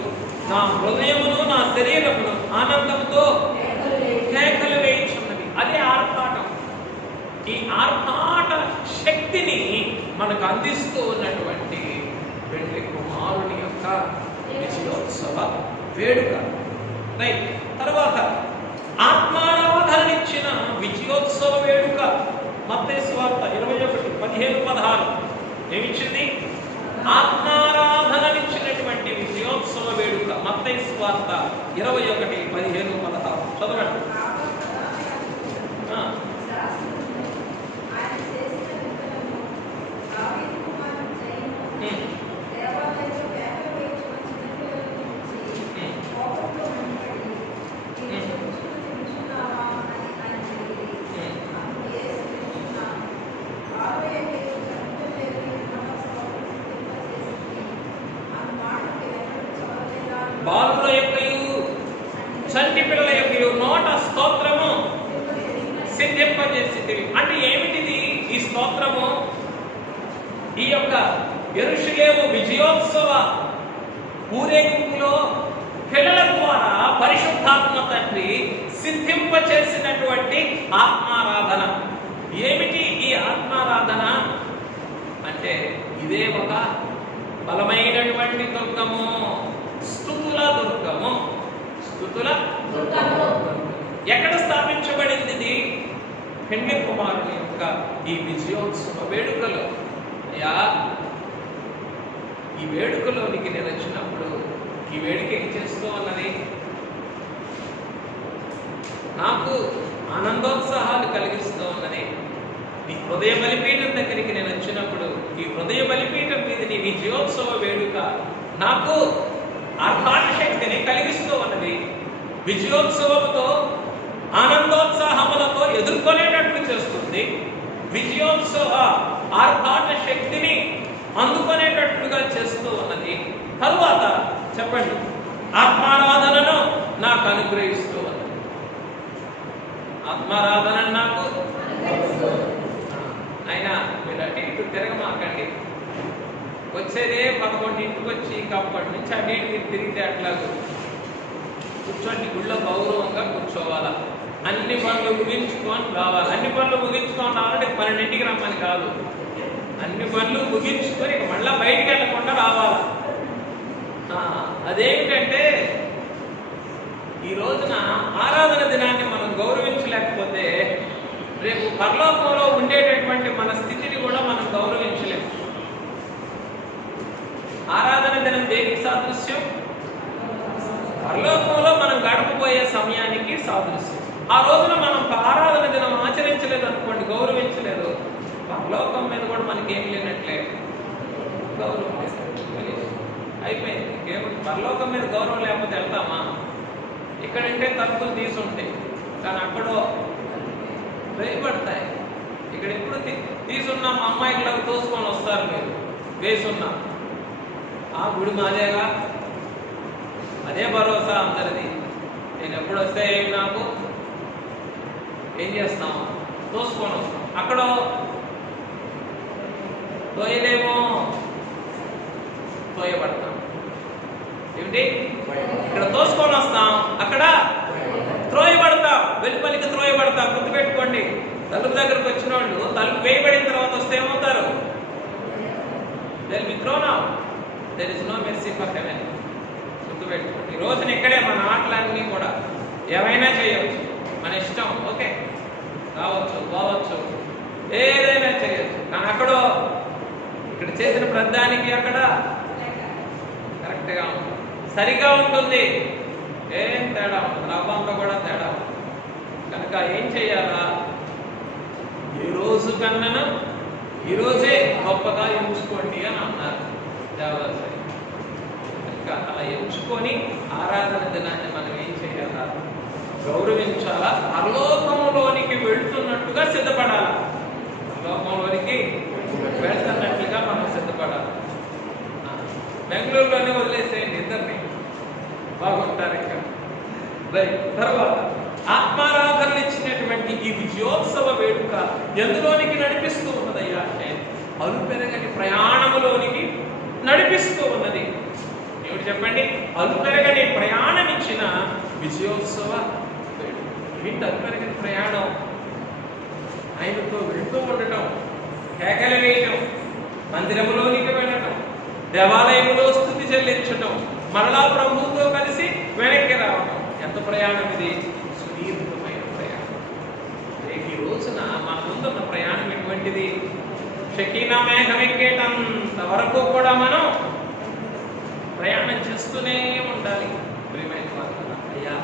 నా హృదయమును నా శరీరమును ఆనందంతో కేకలు వేయించున్నది. అదే ఆర్భాటం. ఈ ఆర్భాట శక్తిని మనకు అందిస్తూ ఉన్నటువంటి పెండ్లి కుమారుని యొక్క విజయోత్సవ వేడుక. రైట్. తర్వాత ఆత్మారాధననిచ్చిన విజయోత్సవ వేడుక. మత్తయి సువార్త 21:15-16 ఏమిచ్చింది? ఆత్మారాధననిచ్చినటువంటి విజయోత్సవ వేడుక. మత్తయి సువార్త 21:15-16 చదవండి. బాలుల యొక్కయు చంటి పిల్లల యొక్కయు నోట స్తోత్రము సిద్ధింపజేసితివి. అంటే ఏమిటిది ఈ స్తోత్రము? ఈ యొక్క యెరూషలేము విజయోత్సవ ఊరేగింపులో పిల్లల ద్వారా పరిశుద్ధాత్మ తండ్రి సిద్ధింపచేసినటువంటి ఆత్మారాధన. ఏమిటి ఈ ఆత్మారాధన అంటే? ఇదే ఒక బలమైనటువంటి దుర్గము, స్తుతుల దుర్గము. స్తుతుల దుర్గము ఎక్కడ స్థాపించబడింది? ఇది పెండ్లి కుమారుని యొక్క ఈ విజయోత్సవ వేడుకలో. అయ్యా ఈ వేడుకలోనికి నేను వచ్చినప్పుడు ఈ వేడుక ఏం చేస్తూ ఉన్నది? నాకు ఆనందోత్సాహాలు కలిగిస్తూ ఉన్నది. నీ హృదయ బలిపీఠం దగ్గరికి నేను వచ్చినప్పుడు ఈ హృదయ బలిపీఠం మీద నీ విజయోత్సవ వేడుక నాకు ఆర్భాట శక్తిని కలిగిస్తూ ఉన్నది. విజయోత్సవంతో ఆనందోత్సాహములతో ఎదుర్కొనేటట్లు చేస్తుంది. విజయోత్సవ ఆర్భాట శక్తిని అందుకునేటట్లుగా చేస్తూ ఉన్నది. తరువాత చెప్పండి, ఆత్మారాధనను నాకు అనుగ్రహిస్తూ ఉన్నది. ఆత్మారాధన నాకు అయినా మీరు అటు ఇటు తిరగమాకండి. వచ్చేదే 11ంటికి వచ్చి అప్పటి నుంచి అటు ఇటు తిరిగితే అట్లా కూర్చోండి. గుళ్ళో గౌరవంగా కూర్చోవాలా. అన్ని పనులు ముగించుకొని రావాలి. అన్ని పనులు ముగించుకొని రావాలంటే 12ంటికి రమ్మని కాదు. అన్ని పనులు ముగించుకొని మళ్ళీ బయటికి వెళ్ళకుండా రావాలా. అదేమిటంటే ఈ రోజున ఆరాధన దినాన్ని మనం గౌరవించలేకపోతే రేపు పరలోకంలో ఉండేటటువంటి మన స్థితిని కూడా మనం గౌరవించలేము. ఆరాధన దినం దేనికి సాదృశ్యం? పరలోకంలో మనం గడపబోయే సమయానికి సాదృశ్యం. ఆ రోజున మనం ఆరాధన దినం ఆచరించలేదు అనుకోండి, గౌరవించలేదు, పరలోకం మీద కూడా మనకి ఏం లేనట్లే, గౌరవం లేదు, అయిపోయింది. ఇంకేముంది, పరలోకం మీద గౌరవం లేకపోతే వెళ్తామా? ఇక్కడంటే తలుపులు తీసుంటాయి, కానీ అక్కడ వేయబడతాయి. ఇక్కడ ఎప్పుడు తీసున్నా మా అమ్మాయికి తోసుకొని వస్తారు మీరు, వేసున్నా ఆ గుడి మాదేగా, అదే భరోసా అందరిది. నేను ఎప్పుడు వస్తే ఏమి నాకు ఏం చేస్తాం, తోసుకొని వస్తాం. అక్కడ తోయలేమో, తోయబడతాం. ఏమిటి, ఇక్కడ తోసుకొని వస్తాం, అక్కడ త్రోయబడతాం, వెలుపలికి త్రోయబడతాం. గుర్తుపెట్టుకోండి, తలుపు దగ్గరకు వచ్చిన వాళ్ళు తలుపు వేయబడిన తర్వాత వస్తే ఏమవుతారు? They'll be thrown out. There is no mercy for heaven. గుర్తుపెట్టుకోండి. ఈ రోజున ఇక్కడే మన ఆటలన్నీ కూడా ఏమైనా చేయవచ్చు, మన ఇష్టం, ఓకే, కావచ్చు, పోవచ్చు, ఏదైనా చేయొచ్చు. కానీ అక్కడ ఇక్కడ చేసిన ప్రధానికి అక్కడ కరెక్ట్గా ఉంటుంది, సరిగా ఉంటుంది, ఏం తేడా ఉంటుంది, రవ్వంతా కూడా తేడా ఉంటుంది. కనుక ఏం చేయాలా? ఈ రోజు కన్నా ఈరోజే గొప్పగా ఎంచుకోండి అని అన్నారు దేవదాసరి. కనుక అలా ఎంచుకొని ఆరాధన దినాన్ని మనం ఏం చేయాలా? గౌరవించాలా, పరలోకంలోనికి వెళ్తున్నట్టుగా సిద్ధపడాలా, పరలోకంలోనికి వెళ్తున్నట్లుగా మనం సిద్ధపడాలి. బెంగళూరులోనే వదిలేసేయండి ఇద్దరిని, బాగుంటారు ఇక్కడ. రైట్. తర్వాత ఆత్మారాధనలు ఇచ్చినటువంటి ఈ విజయోత్సవ వేడుక ఎందులోనికి నడిపిస్తూ ఉన్నదయ్యా అంటే అలుపెరగని ప్రయాణములోనికి నడిపిస్తూ ఉన్నది. ఏమిటి చెప్పండి? అలుపెరగని ప్రయాణం ఇచ్చిన విజయోత్సవ వేడుక. ఏంటి అలుపెరగని ప్రయాణం? ఆయనతో వెళ్తూ ఉండటం, కేకలు వేయటం, మందిరములోనికి వెళ్ళటం, దేవాలయంలో స్తుతి చెల్లించటం, మరలా ప్రభువుతో కలిసి వెనక్కి రావటం. ఎంత ప్రయాణం ఇది? సుదీర్ఘమైన ప్రయాణం. ఈ రోజున మన ముందున్న ప్రయాణం ఎటువంటిది? షకీనా మేఘం ఎక్కేటంత వరకు కూడా మనం ప్రయాణం చేస్తూనే ఉండాలి. ప్రియమైన వారు, అయ్యా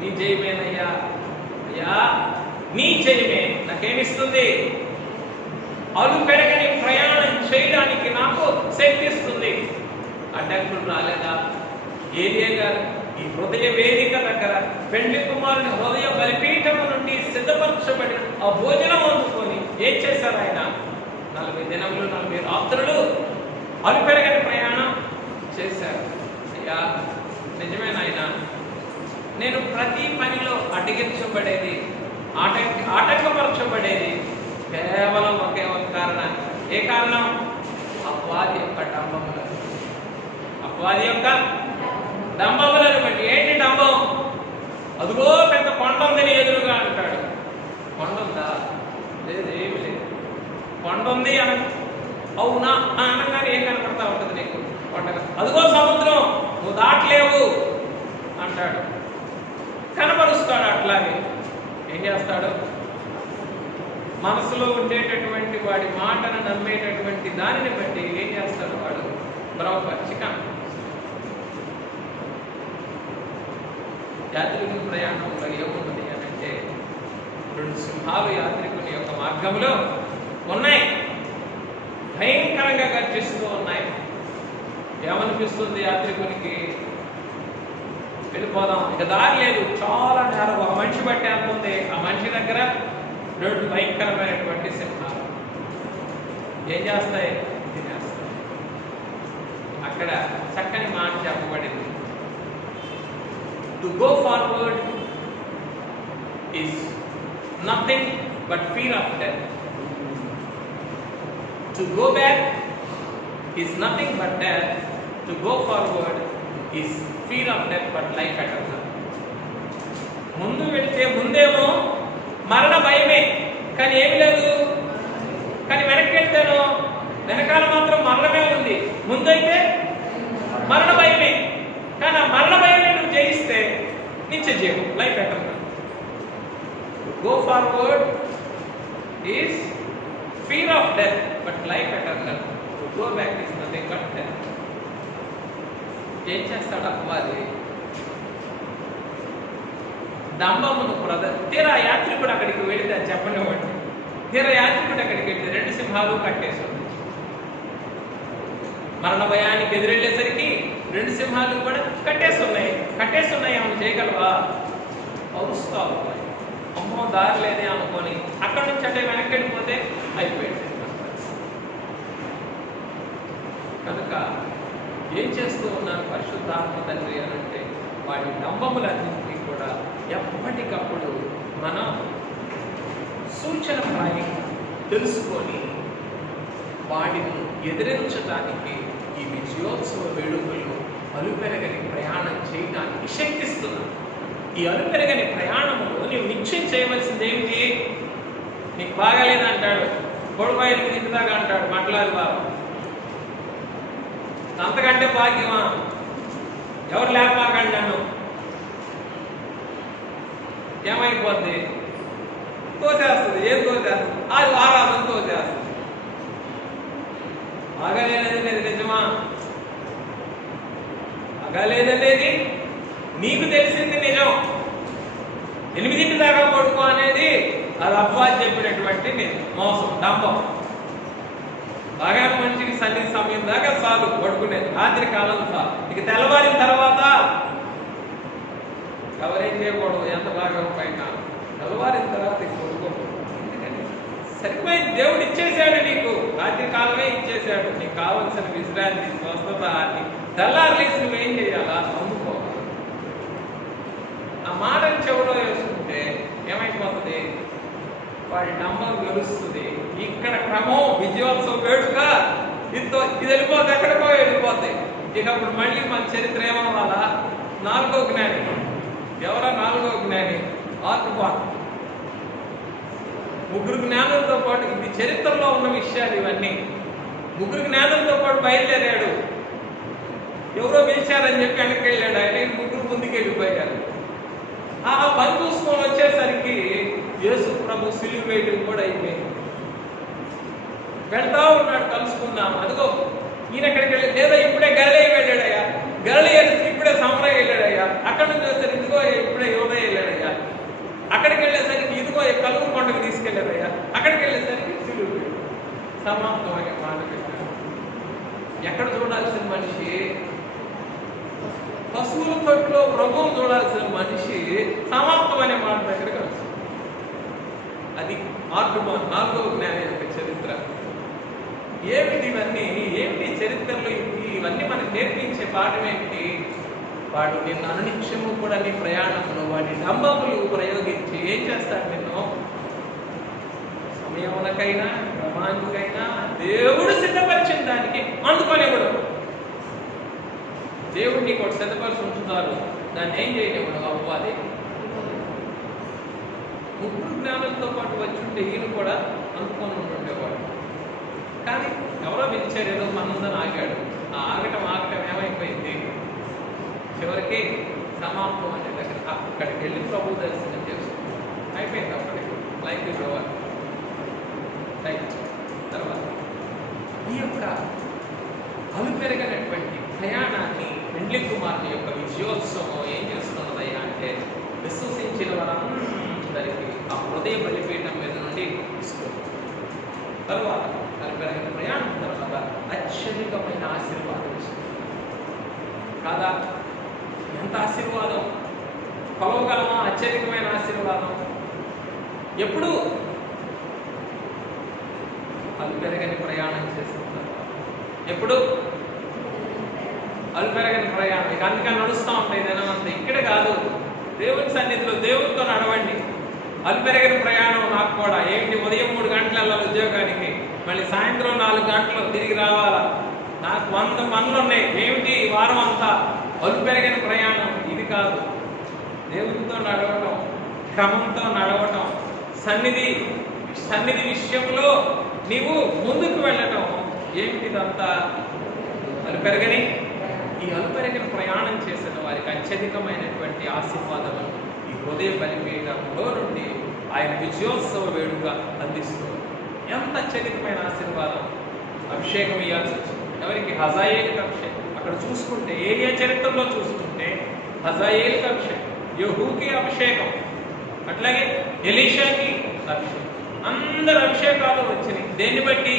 నీ జయమేనయ్యా, అయ్యా నీ జయమే నాకేమిస్తుంది? అలు పెరగని ప్రయాణం చేయడానికి నాకు శక్తిస్తుంది. అడ్డంకులు రాలేదా? ఏలియా గారు ఈ హృదయ వేదిక దగ్గర పెండ్లి కుమారుని హృదయ బలిపీఠము నుండి సిద్ధపరచబడిన ఆ భోజనం అందుకొని ఏం చేశారు? ఆయన 40 దినములు 40 రాత్రులు అలు పెరగని ప్రయాణం చేశారు. అయ్యా నిజమేనాయన, నేను ప్రతి పనిలో అడ్డగించబడేది, ఆటంకపరచబడేది కేవలం ఒకే ఒక కారణాన్ని. ఏ కారణం? అపవాది యొక్క డంబములు. అపవాది యొక్క డంబములను బట్టి. ఏంటి డంబం? అదిగో పెద్ద కొండ ఉందని ఎదురుగా అంటాడు. కొండ ఉందా? లేదు, ఏమి లేదు. కొండ ఉంది అని అవునా అనగానే ఏం కనపడతా ఉంటుంది నీకు? కొండగా. అదిగో సముద్రం, నువ్వు దాటలేవు అంటాడు, కనపరుస్తాడు. అట్లాగే ఏం చేస్తాడు? మనసులో ఉండేటటువంటి వాడి మాటను నమ్మేటటువంటి దానిని బట్టి ఏం చేస్తాడు వాడు? బ్రహ్మపరిచిక. యాత్రికుని ప్రయాణంలో ఏమున్నది అని అంటే 2 సింహాలు యాత్రికుని యొక్క మార్గంలో ఉన్నాయి, భయంకరంగా గర్జిస్తూ ఉన్నాయి. ఏమనిపిస్తుంది యాత్రికునికి? వెళ్ళిపోదాం, ఇక దారి లేదు, చాలా నేరం, ఒక మనిషి బట్టి అనుకుంది. ఆ మనిషి దగ్గర 2 భయంకరమైనటువంటి సింహాలు ఏం చేస్తాయి? తినేస్తాయి. అక్కడ చక్కని మాట చెప్పబడింది. To go forward is nothing but fear of death. To go back is nothing but death. To go forward is fear of death but life eternal. ముందు వెళితే ముందేమో మరణ భయమే, కానీ ఏమి లేదు. కానీ వెనక్కి వెళ్తేనో వెనకాల మాత్రం మరణమే ఉంది. ముందైతే మరణ భయమే, కానీ ఆ మరణ భయమే నువ్వు జయిస్తే నిత్య జీవం, life eternal. Go forward is fear of death but life eternal. Go back is nothing but death. ఏం చేస్తాడు అపవాది? డంబమును తీరా యాత్రికుడు అక్కడికి వెళితే చెప్పనివ్వండి. తీరా యాత్రికుడు అక్కడికి వెళ్తే 2 సింహాలు కట్టేసి ఉంది. మరణ భయానికి ఎదురెళ్ళేసరికి 2 సింహాలు కూడా కట్టేసి ఉన్నాయి. ఏమైనా చేయగలవా? పరుస్తావు. అమ్మో దారి లేదే అనుకొని అక్కడి నుంచి అంటే వెనక్కి వెళ్ళిపోతే అయిపోయింది. కనుక ఏం చేస్తూ ఉన్నారు పరిశుద్ధాత్మ తండ్రి అని అంటే వాటి డంబములన్నింటినీ కూడా ఎప్పటికప్పుడు మనం సూచనప్రాయంగా తెలుసుకొని వాటిని ఎదిరించడానికి ఈ విజయోత్సవ వేడుకలు అలుపెరగని ప్రయాణం చేయడానికి శక్తిస్తున్నాం. ఈ అలుపెరగని ప్రయాణంలో నీవు నిశ్చయం చేయవలసింది ఏమిటి? నీకు బాగాలేదంటాడు, కొడుకు ఇంటిదాకా అంటాడు, మాట్లాడు బాబు, అంతకంటే భాగ్యమా? ఎవరు లేపాకండి నన్ను, ఏమైపోద్ది? తోసేస్తుంది. ఏం తోసేస్తుంది? అది ఆరాధన తోసేస్తుంది. బాగాలేదనేది నిజమా? బాగాలేదనేది నీకు తెలిసింది నిజం. 8 దాకా పడుకో అనేది అది అబ్బాయి చెప్పినటువంటి మోసం, డంబం. బాగా మనిషికి సన్నిధి సమయం దాకా చాలు పడుకునేది, రాత్రి కాలం చాలు. ఇక తెల్లవారిన తర్వాత ఎవరేం చేయకూడదు, ఎంత బాగా పైన తెల్లవారిన తర్వాత ఇక పడుకోకూడదు. ఎందుకంటే సరిపోయింది, దేవుడు ఇచ్చేసాడు నీకు, రాత్రి కాలమే ఇచ్చేసాడు. నీకు కావలసిన విశ్రాంతి, స్వస్థత అన్ని తెల్లారు లేసి నువ్వేం చేయాలా? అందుకోవాలి. ఆ మాటని చెవులో వేసుకుంటే ఏమైపోతుంది? వాడి డంబం గెలుస్తుంది. ఇక్కడ క్రమం విజయోత్సవ వేడుక ఇది వెళ్ళిపోతే ఎక్కడికో వెళ్ళిపోతాయి. ఇక అప్పుడు మళ్ళీ మన చరిత్ర ఏమవ్వాలా? 4వ జ్ఞాని. ఎవరో 4వ జ్ఞాని? ఆర్కుపాన్. 3 జ్ఞానులతో పాటు, ఇది చరిత్రలో ఉన్న విషయాలు ఇవన్నీ. 3 జ్ఞానులతో పాటు బయలుదేరాడు. ఎవరో పిలిచారని చెప్పి వెనక్కి వెళ్ళాడు. ఆయన 3 ముందుకు వెళ్ళిపోయారు. ఆ పని చూసుకొని వచ్చేసరికి యేసు ప్రభు సిలువ వేయడం కూడా అయిపోయింది. వెళ్తా ఉన్నాడు, కలుసుకుందాం. అదిగో ఈయన ఎక్కడికి వెళ్ళి, లేదా ఇప్పుడే గలిలయ వెళ్ళాడయ్యా, గలిలయ ఇప్పుడే సమరయ వెళ్ళాడయ్యా, అక్కడి నుంచి వచ్చేసరికి ఇదిగో ఇప్పుడే యోదయ వెళ్ళాడయ్యా, అక్కడికి వెళ్ళేసరికి ఇదిగో కలుగు కొండకు తీసుకెళ్ళాడయ్యా, అక్కడికి వెళ్ళేసరికి సిలువ వేయడం. సమాప్తమైన మాట పెట్టాడు. ఎక్కడ చూడాల్సిన మనిషి? పశువుల తొట్టులో ప్రభువును చూడాల్సిన మనిషి సమాప్తమనే మాట దగ్గరకు వస్తుంది. అది ఆర్కుపాన్ 4వ జ్ఞాని యొక్క చరిత్ర. ఏమిటి ఇవన్నీ? ఏమిటి చరిత్రలో ఇవన్నీ మనకు నేర్పించే పాఠం ఏమిటి? వాడు నిన్ను అనునిత్యము కూడా నీ ప్రయాణంలో వాడి డంబములు ప్రయోగించి ఏం చేస్తాడు? నిన్ను సమయమునకైనా క్రమానికైనా దేవుడు సిద్ధపరిచిన దానికి అందుకోనివ్వడు. దేవుడు నీకు ఒకటి సిద్ధపరిచి ఉంచుతారు, దాన్ని ఏం చేయనివ్వడు. అవ్వాలి 3 జ్ఞానులతో పాటు వచ్చి ఉంటే ఈయన కూడా అందుకొని ఉంటుండేవాడు. కానీ ఎవరో పిలిచారు, ఏదో మనందరం ఆగాడు. ఆ ఆగటం ఏమైపోయింది? చివరికి సమాప్తం అనే దగ్గర అక్కడికి వెళ్ళి ప్రభు దర్శనం చేసుకుంటాం. అయిపోయింది. అప్పటికి లైఫ్ ఇస్ ఓవర్. తర్వాత ఈ యొక్క అలుపెరగనటువంటి ప్రయాణాన్ని పెండ్లి కుమారుని యొక్క విజయోత్సవం ఏం చేస్తున్నదయ్యా అంటే విశ్వసించిన వారందరికీ ఆ హృదయ బలిపీఠం మీద నుండి ఇస్తుంది. తర్వాత అలుపెరగని ప్రయాణం తర్వాత అత్యధికమైన ఆశీర్వాదం ఇస్తుంది కాదా? ఎంత ఆశీర్వాదం! కొలవగలమా? అత్యధికమైన ఆశీర్వాదం ఎప్పుడు? అలుపెరగని ప్రయాణం చేస్తున్నారు. ఎప్పుడు? అలుపెరగని ప్రయాణం. ఇక అందుకని నడుస్తూ ఉంటాయి జనమంతా. ఇక్కడే కాదు, దేవుని సన్నిధిలో దేవునితో నడవండి. అలుపెరగని ప్రయాణం నాకు కూడా. ఏంటి? ఉదయం 3 గంటలు వెళ్ళాలి ఉద్యోగానికి, మళ్ళీ సాయంత్రం 4 గంటలు తిరిగి రావాలా, నాకు 100 పనులు ఉన్నాయి. ఏమిటి వారం అంతా? అలుపెరగని ప్రయాణం ఇది కాదు. దేవునితో నడవటం, క్రమంతో నడవటం, సన్నిధి విషయంలో నీవు ముందుకు వెళ్ళటం. ఏమిటిదంతా? అలుపెరగని ఈ అలుపెరగని ప్రయాణం చేసిన వారికి అత్యధికమైనటువంటి ఆశీర్వాదము ఈ హృదయ బలిపీఠంలో నుండి ఆయన విజయోత్సవ వేడుక అందిస్తుంది. ఎంత అత్యధికమైన ఆశీర్వాదం! అభిషేకం ఇవ్వాల్సి వచ్చింది. ఎవరికి? హజాయేలుకి అభిషేకం. అక్కడ చూసుకుంటే ఏరియా చరిత్రలో చూసుకుంటే హజాయేలుకి అభిషేకం, యెహూకి అభిషేకం, అట్లాగే ఎలీషాకి అభిషేకం, అందరు అభిషేకాలు వచ్చినాయి. దేన్ని బట్టి?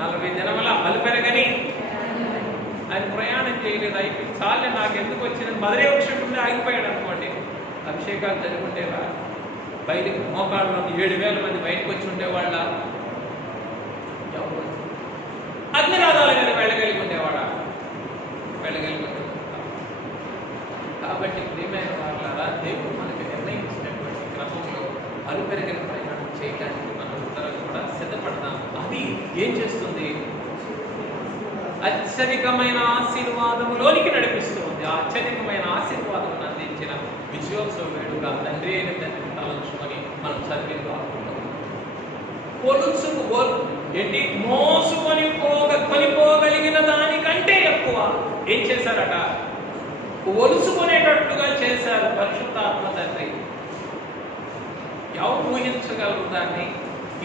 40 దినముల అలుపెరగని ఆయన ప్రయాణం చేయలేదు. అయిపోయింది, చాలే నాకు ఎందుకు వచ్చిందని మధురే వృక్షం ఉండి ఆగిపోయాడు అనుకోండి. అభిషేకాలు జరుగుండేవా? బయటికి మోకాళ్ళలో 7,000 మంది బయటకు వచ్చి ఉండేవాళ్ళ? అగ్నిరాధాల మీద వెళ్ళగలిగి ఉండేవాడా? వెళ్ళగలిగి ఉండేవాడు. కాబట్టి ప్రియమైన వాళ్ళారా, దేవుడు మనకి నిర్ణయించినటువంటి క్రమంలో అలుపెరగిన ప్రయాణం చేయడానికి మనం అందరం కూడా సిద్ధపడతాం. అది ఏం చేస్తుంది? అత్యధికమైన ఆశీర్వాదములోనికి నడిపిస్తుంది. ఆ అత్యధికమైన ఆశీర్వాదం అందించిన విజయోత్సవ వేడుక తండ్రి అయిన తండ్రిని తలంచుకొని మనం చదివి ఏంటి? మోసుకొని కొనిపోగలిగిన దానికంటే ఎక్కువ ఏం చేశారట? ఒలుసుకునేటట్టుగా చేశారు పరిశుద్ధాత్మ తండ్రి. ఎవరు ఊహించగలరు దాన్ని?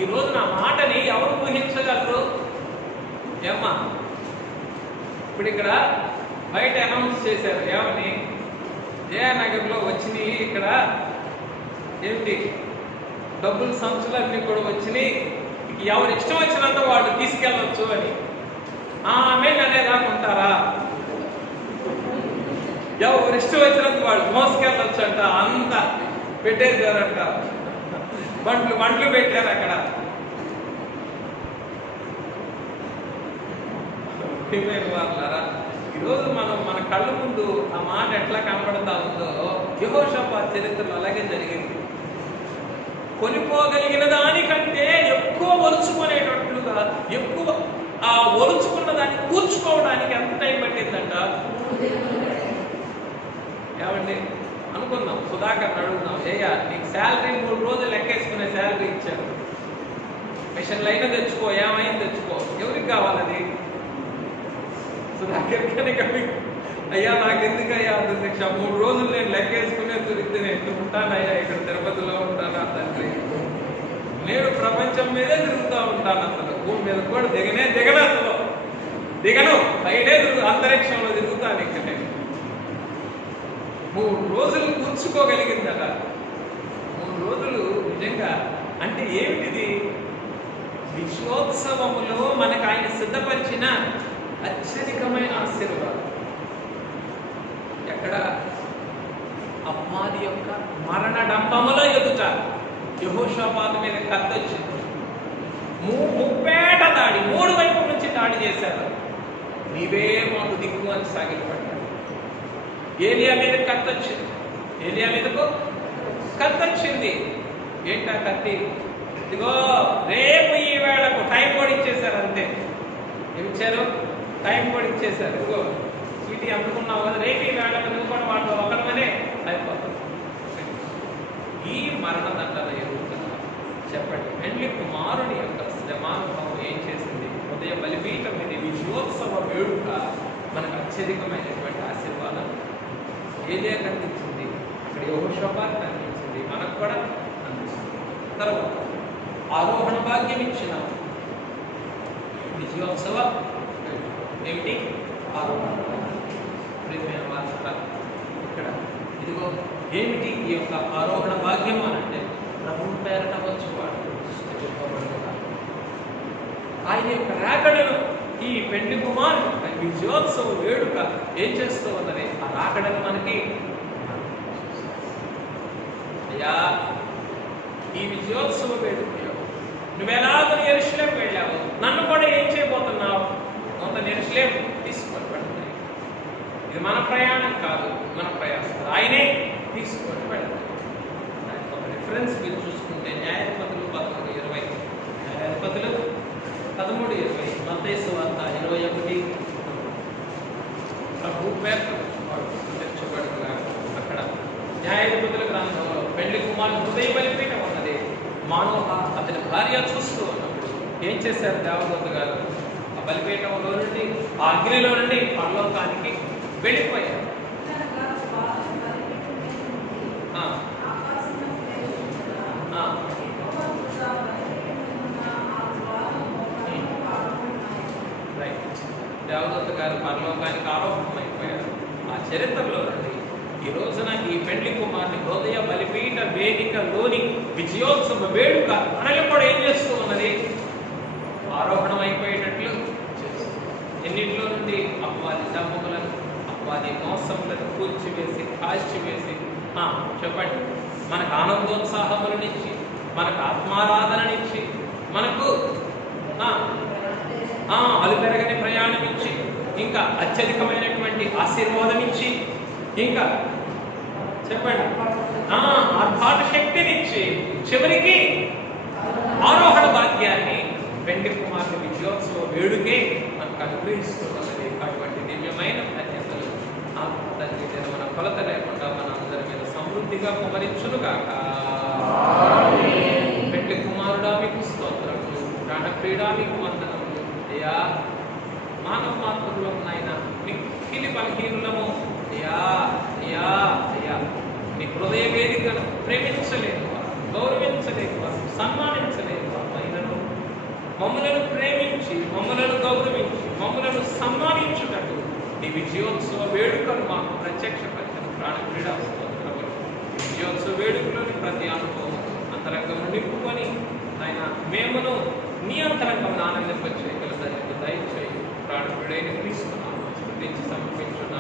ఈరోజు నా మాటని ఎవరు ఊహించగలరు? ఏమ్మా, ఇప్పుడు ఇక్కడ బయట అనౌన్స్ చేశారు ఏమని? జయనగర్లో వచ్చినాయి ఇక్కడ ఏమిటి డబ్బులు సంచులన్నీ కూడా వచ్చినాయి, ఎవరు ఇష్టం వచ్చినంత వాళ్ళు తీసుకెళ్ళవచ్చు అని. ఆమె అనేదాకా ఉంటారా? ఎవరు ఇష్టం వచ్చినంత వాళ్ళు మోసుకెళ్ళొచ్చు అంట. అంత పెట్టేశారంట, బండ్లు పెట్టారు అక్కడ. వాళ్ళారా, ఈరోజు మనం మన కళ్ళ ముందు ఆ మాట ఎట్లా కనపడతా ఉందో యెహోషాపాతు చరిత్రలో అలాగే జరిగింది. కొనిపోగలిగిన దానికంటే ఎక్కువ ఒలుచుకునేటట్లుగా, ఎక్కువ ఆ ఒలుచుకున్న దాన్ని కూర్చుకోవడానికి ఎంత టైం పట్టిందంట? ఏమండి అనుకుందాం, సుధాకర్ అడుగుదాం, ఏయ్యా నీకు శాలరీ 3 రోజులు లెక్కేసుకునే శాలరీ ఇచ్చారు, మిషన్లు అయినా తెచ్చుకో, ఏమైనా తెచ్చుకో, ఎవరికి కావాలది? సుధాకర్ కానీ అయ్యా నాకు ఎందుకయ్యా అంత శిక్ష? 3 రోజులు నేను లెక్కేసుకునే తిరిగితే నేను ఉంటానయ్యా, ఇక్కడ తిరుపతిలో ఉంటాను తండ్రి, నేను ప్రపంచం మీదే తిరుగుతూ ఉంటాను, అసలు భూమి మీద కూడా దిగను, అసలు దిగను, బయటే అంతరిక్షంలో తిరుగుతాను ఇక్కడ. 3 రోజులు కూర్చుకోగలిగిందట. 3 రోజులు నిజంగా అంటే ఏమిటిది? విశ్వోత్సవములో మనకు ఆయన సిద్ధపరిచిన అత్యధికమైన ఆశీర్వాదం. ఎక్కడ? అపవాది యొక్క మరణ డంబముల ఎదుట యెహోషాపాతు మీద కత్తొచ్చింది. ముప్పేట దాడి, 3 వైపుల నుంచి దాడి చేశారు. నీవే మాకు దిక్కు అని సాగిపడ్డాడు. ఏలియా మీద కత్తొచ్చింది. ఏలియా మీదకు కత్తొచ్చింది. ఏంటా కత్తి? ఇదిగో రేపు ఈ వేళకు టైం కూడా ఇచ్చేశారు, అంతే. ఏమిచ్చారు? టైం కూడా ఇచ్చేశారు. ఇదిగో చీటీ అందుకున్నావు కదా, రేపు ఈ వేళకు నువ్వు కూడా వాళ్ళు ఒకరిమనే అయిపోతావు. ఈ మరణ దండన ఎదుగుతున్నా చెప్పండి. పెండ్లి కుమారుని యొక్క శ్రమానుభవం ఏం చేసింది? ఉదయ బలిపీఠం మీద విజయోత్సవ వేడుక మనకు అత్యధికమైనటువంటి ఆశీర్వాదం ఏలియా అందించింది, ఇక్కడ యెహోషాపాతు అందించింది, మనకు కూడా అందించింది. తర్వాత ఆరోహణ భాగ్యం ఇచ్చిన విజయోత్సవ ఏమిటి? ఆరోహణ. ఇక్కడ ఇదిగో ఏమిటి ఈ యొక్క ఆరోహణ భాగ్యం అని అంటే, ప్రభువు పేరట వచ్చేవాడు ఆయన యొక్క రాకడను ఈ పెండ్లి కుమారుడు విజయోత్సవ వేడుక ఏం చేస్తూ ఉన్నది? ఆ రాకడను మనకి అయ్యా ఈ విజయోత్సవ వేడుకలో నువ్వెలాగో యెరూషలేము వెళ్ళావు, నన్ను కూడా ఏం చేయబోతున్నావు? కొంత యెరూషలేము తీసుకొని పెడతాయి. ఇది మన ప్రయాణం కాదు, మన ప్రయాసం ఆయనే తీసుకొని పెడతాయి. ఒక రిఫరెన్స్ మీరు చూసుకుంటే న్యాయాధిపతులు 13:20, న్యాయాధిపతులు 13:20, మత్తయి సువార్త 21, ప్రభు పేరు తెచ్చబడుతున్నారు. అక్కడ న్యాయాధిపతుల గ్రంథంలో పెళ్లి కుమారుడు హృదయ బలిపీఠం ఉన్నది. మానవ అతని భార్య చూస్తూ ఉన్నప్పుడు ఏం చేశారు దేవదూత గారు? ఆ బలిపీఠంలో నుండి, ఆ అగ్నిలో నుండి పరలోకానికి వెళ్ళిపోయారు. దేవదూత గారు పరలోకానికి ఆరోహణమైపోయారు. ఆ చరిత్రలో నుండి ఈ రోజున ఈ పెండ్లి కుమారుని హృదయ బలి వేదికలోని విజయోత్సవ వేడుక మనల్ని కూడా ఏం చేస్తూ ఉన్నది? ఆరోహణం అయిపోయేటట్లు చేస్తుంది. ఎన్నింటిలో నుండి? అపవాది దమ్ములను, అపవాది మోసములను కూల్చివేసి కాల్చివేసి చెప్పండి, మనకు ఆనందోత్సాహములనిచ్చి, మనకు ఆత్మారాధననిచ్చి, మనకు అలుపెరగని ప్రయాణం ఇచ్చి, ఇంకా అత్యధికమైనటువంటి ఆశీర్వాదం ఇచ్చి, ఇంకా చెప్పండి ఆర్భాట శక్తినిచ్చి, చివరికి ఆరోహణ భాగ్యాన్ని వెండి కుమారుని విజయోత్సవ వేడుకే మనకు అనుగ్రహిస్తున్నది. అటువంటి దివ్యమైన ధన్యతలు తండ్రి మన కొలత లేకుండా మన అందరి మీద సమృద్ధిగా కుమరించును కాక. వెండి కుమారుడా మీకు స్తోత్రములు, ప్రాణప్రియుడా మీకు వందనములు. అయ్యా మానవ మాతృలో నాయన మిక్కిలి బలహీనులము. అయ్యా అయ్యా అయ్యా నీ హృదయ వేదికను ప్రేమించలేదు, గౌరవించలేదు, సన్మానించలేదు. అయినను మమ్మలను ప్రేమించి, మమ్మలను గౌరవించి, మమ్మలను సన్మానించుటకు నీ విజయోత్సవ వేడుకలు మాకు ప్రత్యక్షపరిచిన ప్రాణక్రీడా స్తోత్రములు. విజయోత్సవ వేడుకలోని ప్రతి అనుభవం అంతరంగం నింపుకొని ఆయన మేమును నీ అంతరంగం ఆనందింపచేయగల దయచేయి. ప్రాణక్రీడైన క్రీస్తున్నాము స్తుతించి సమర్పించున్నాము.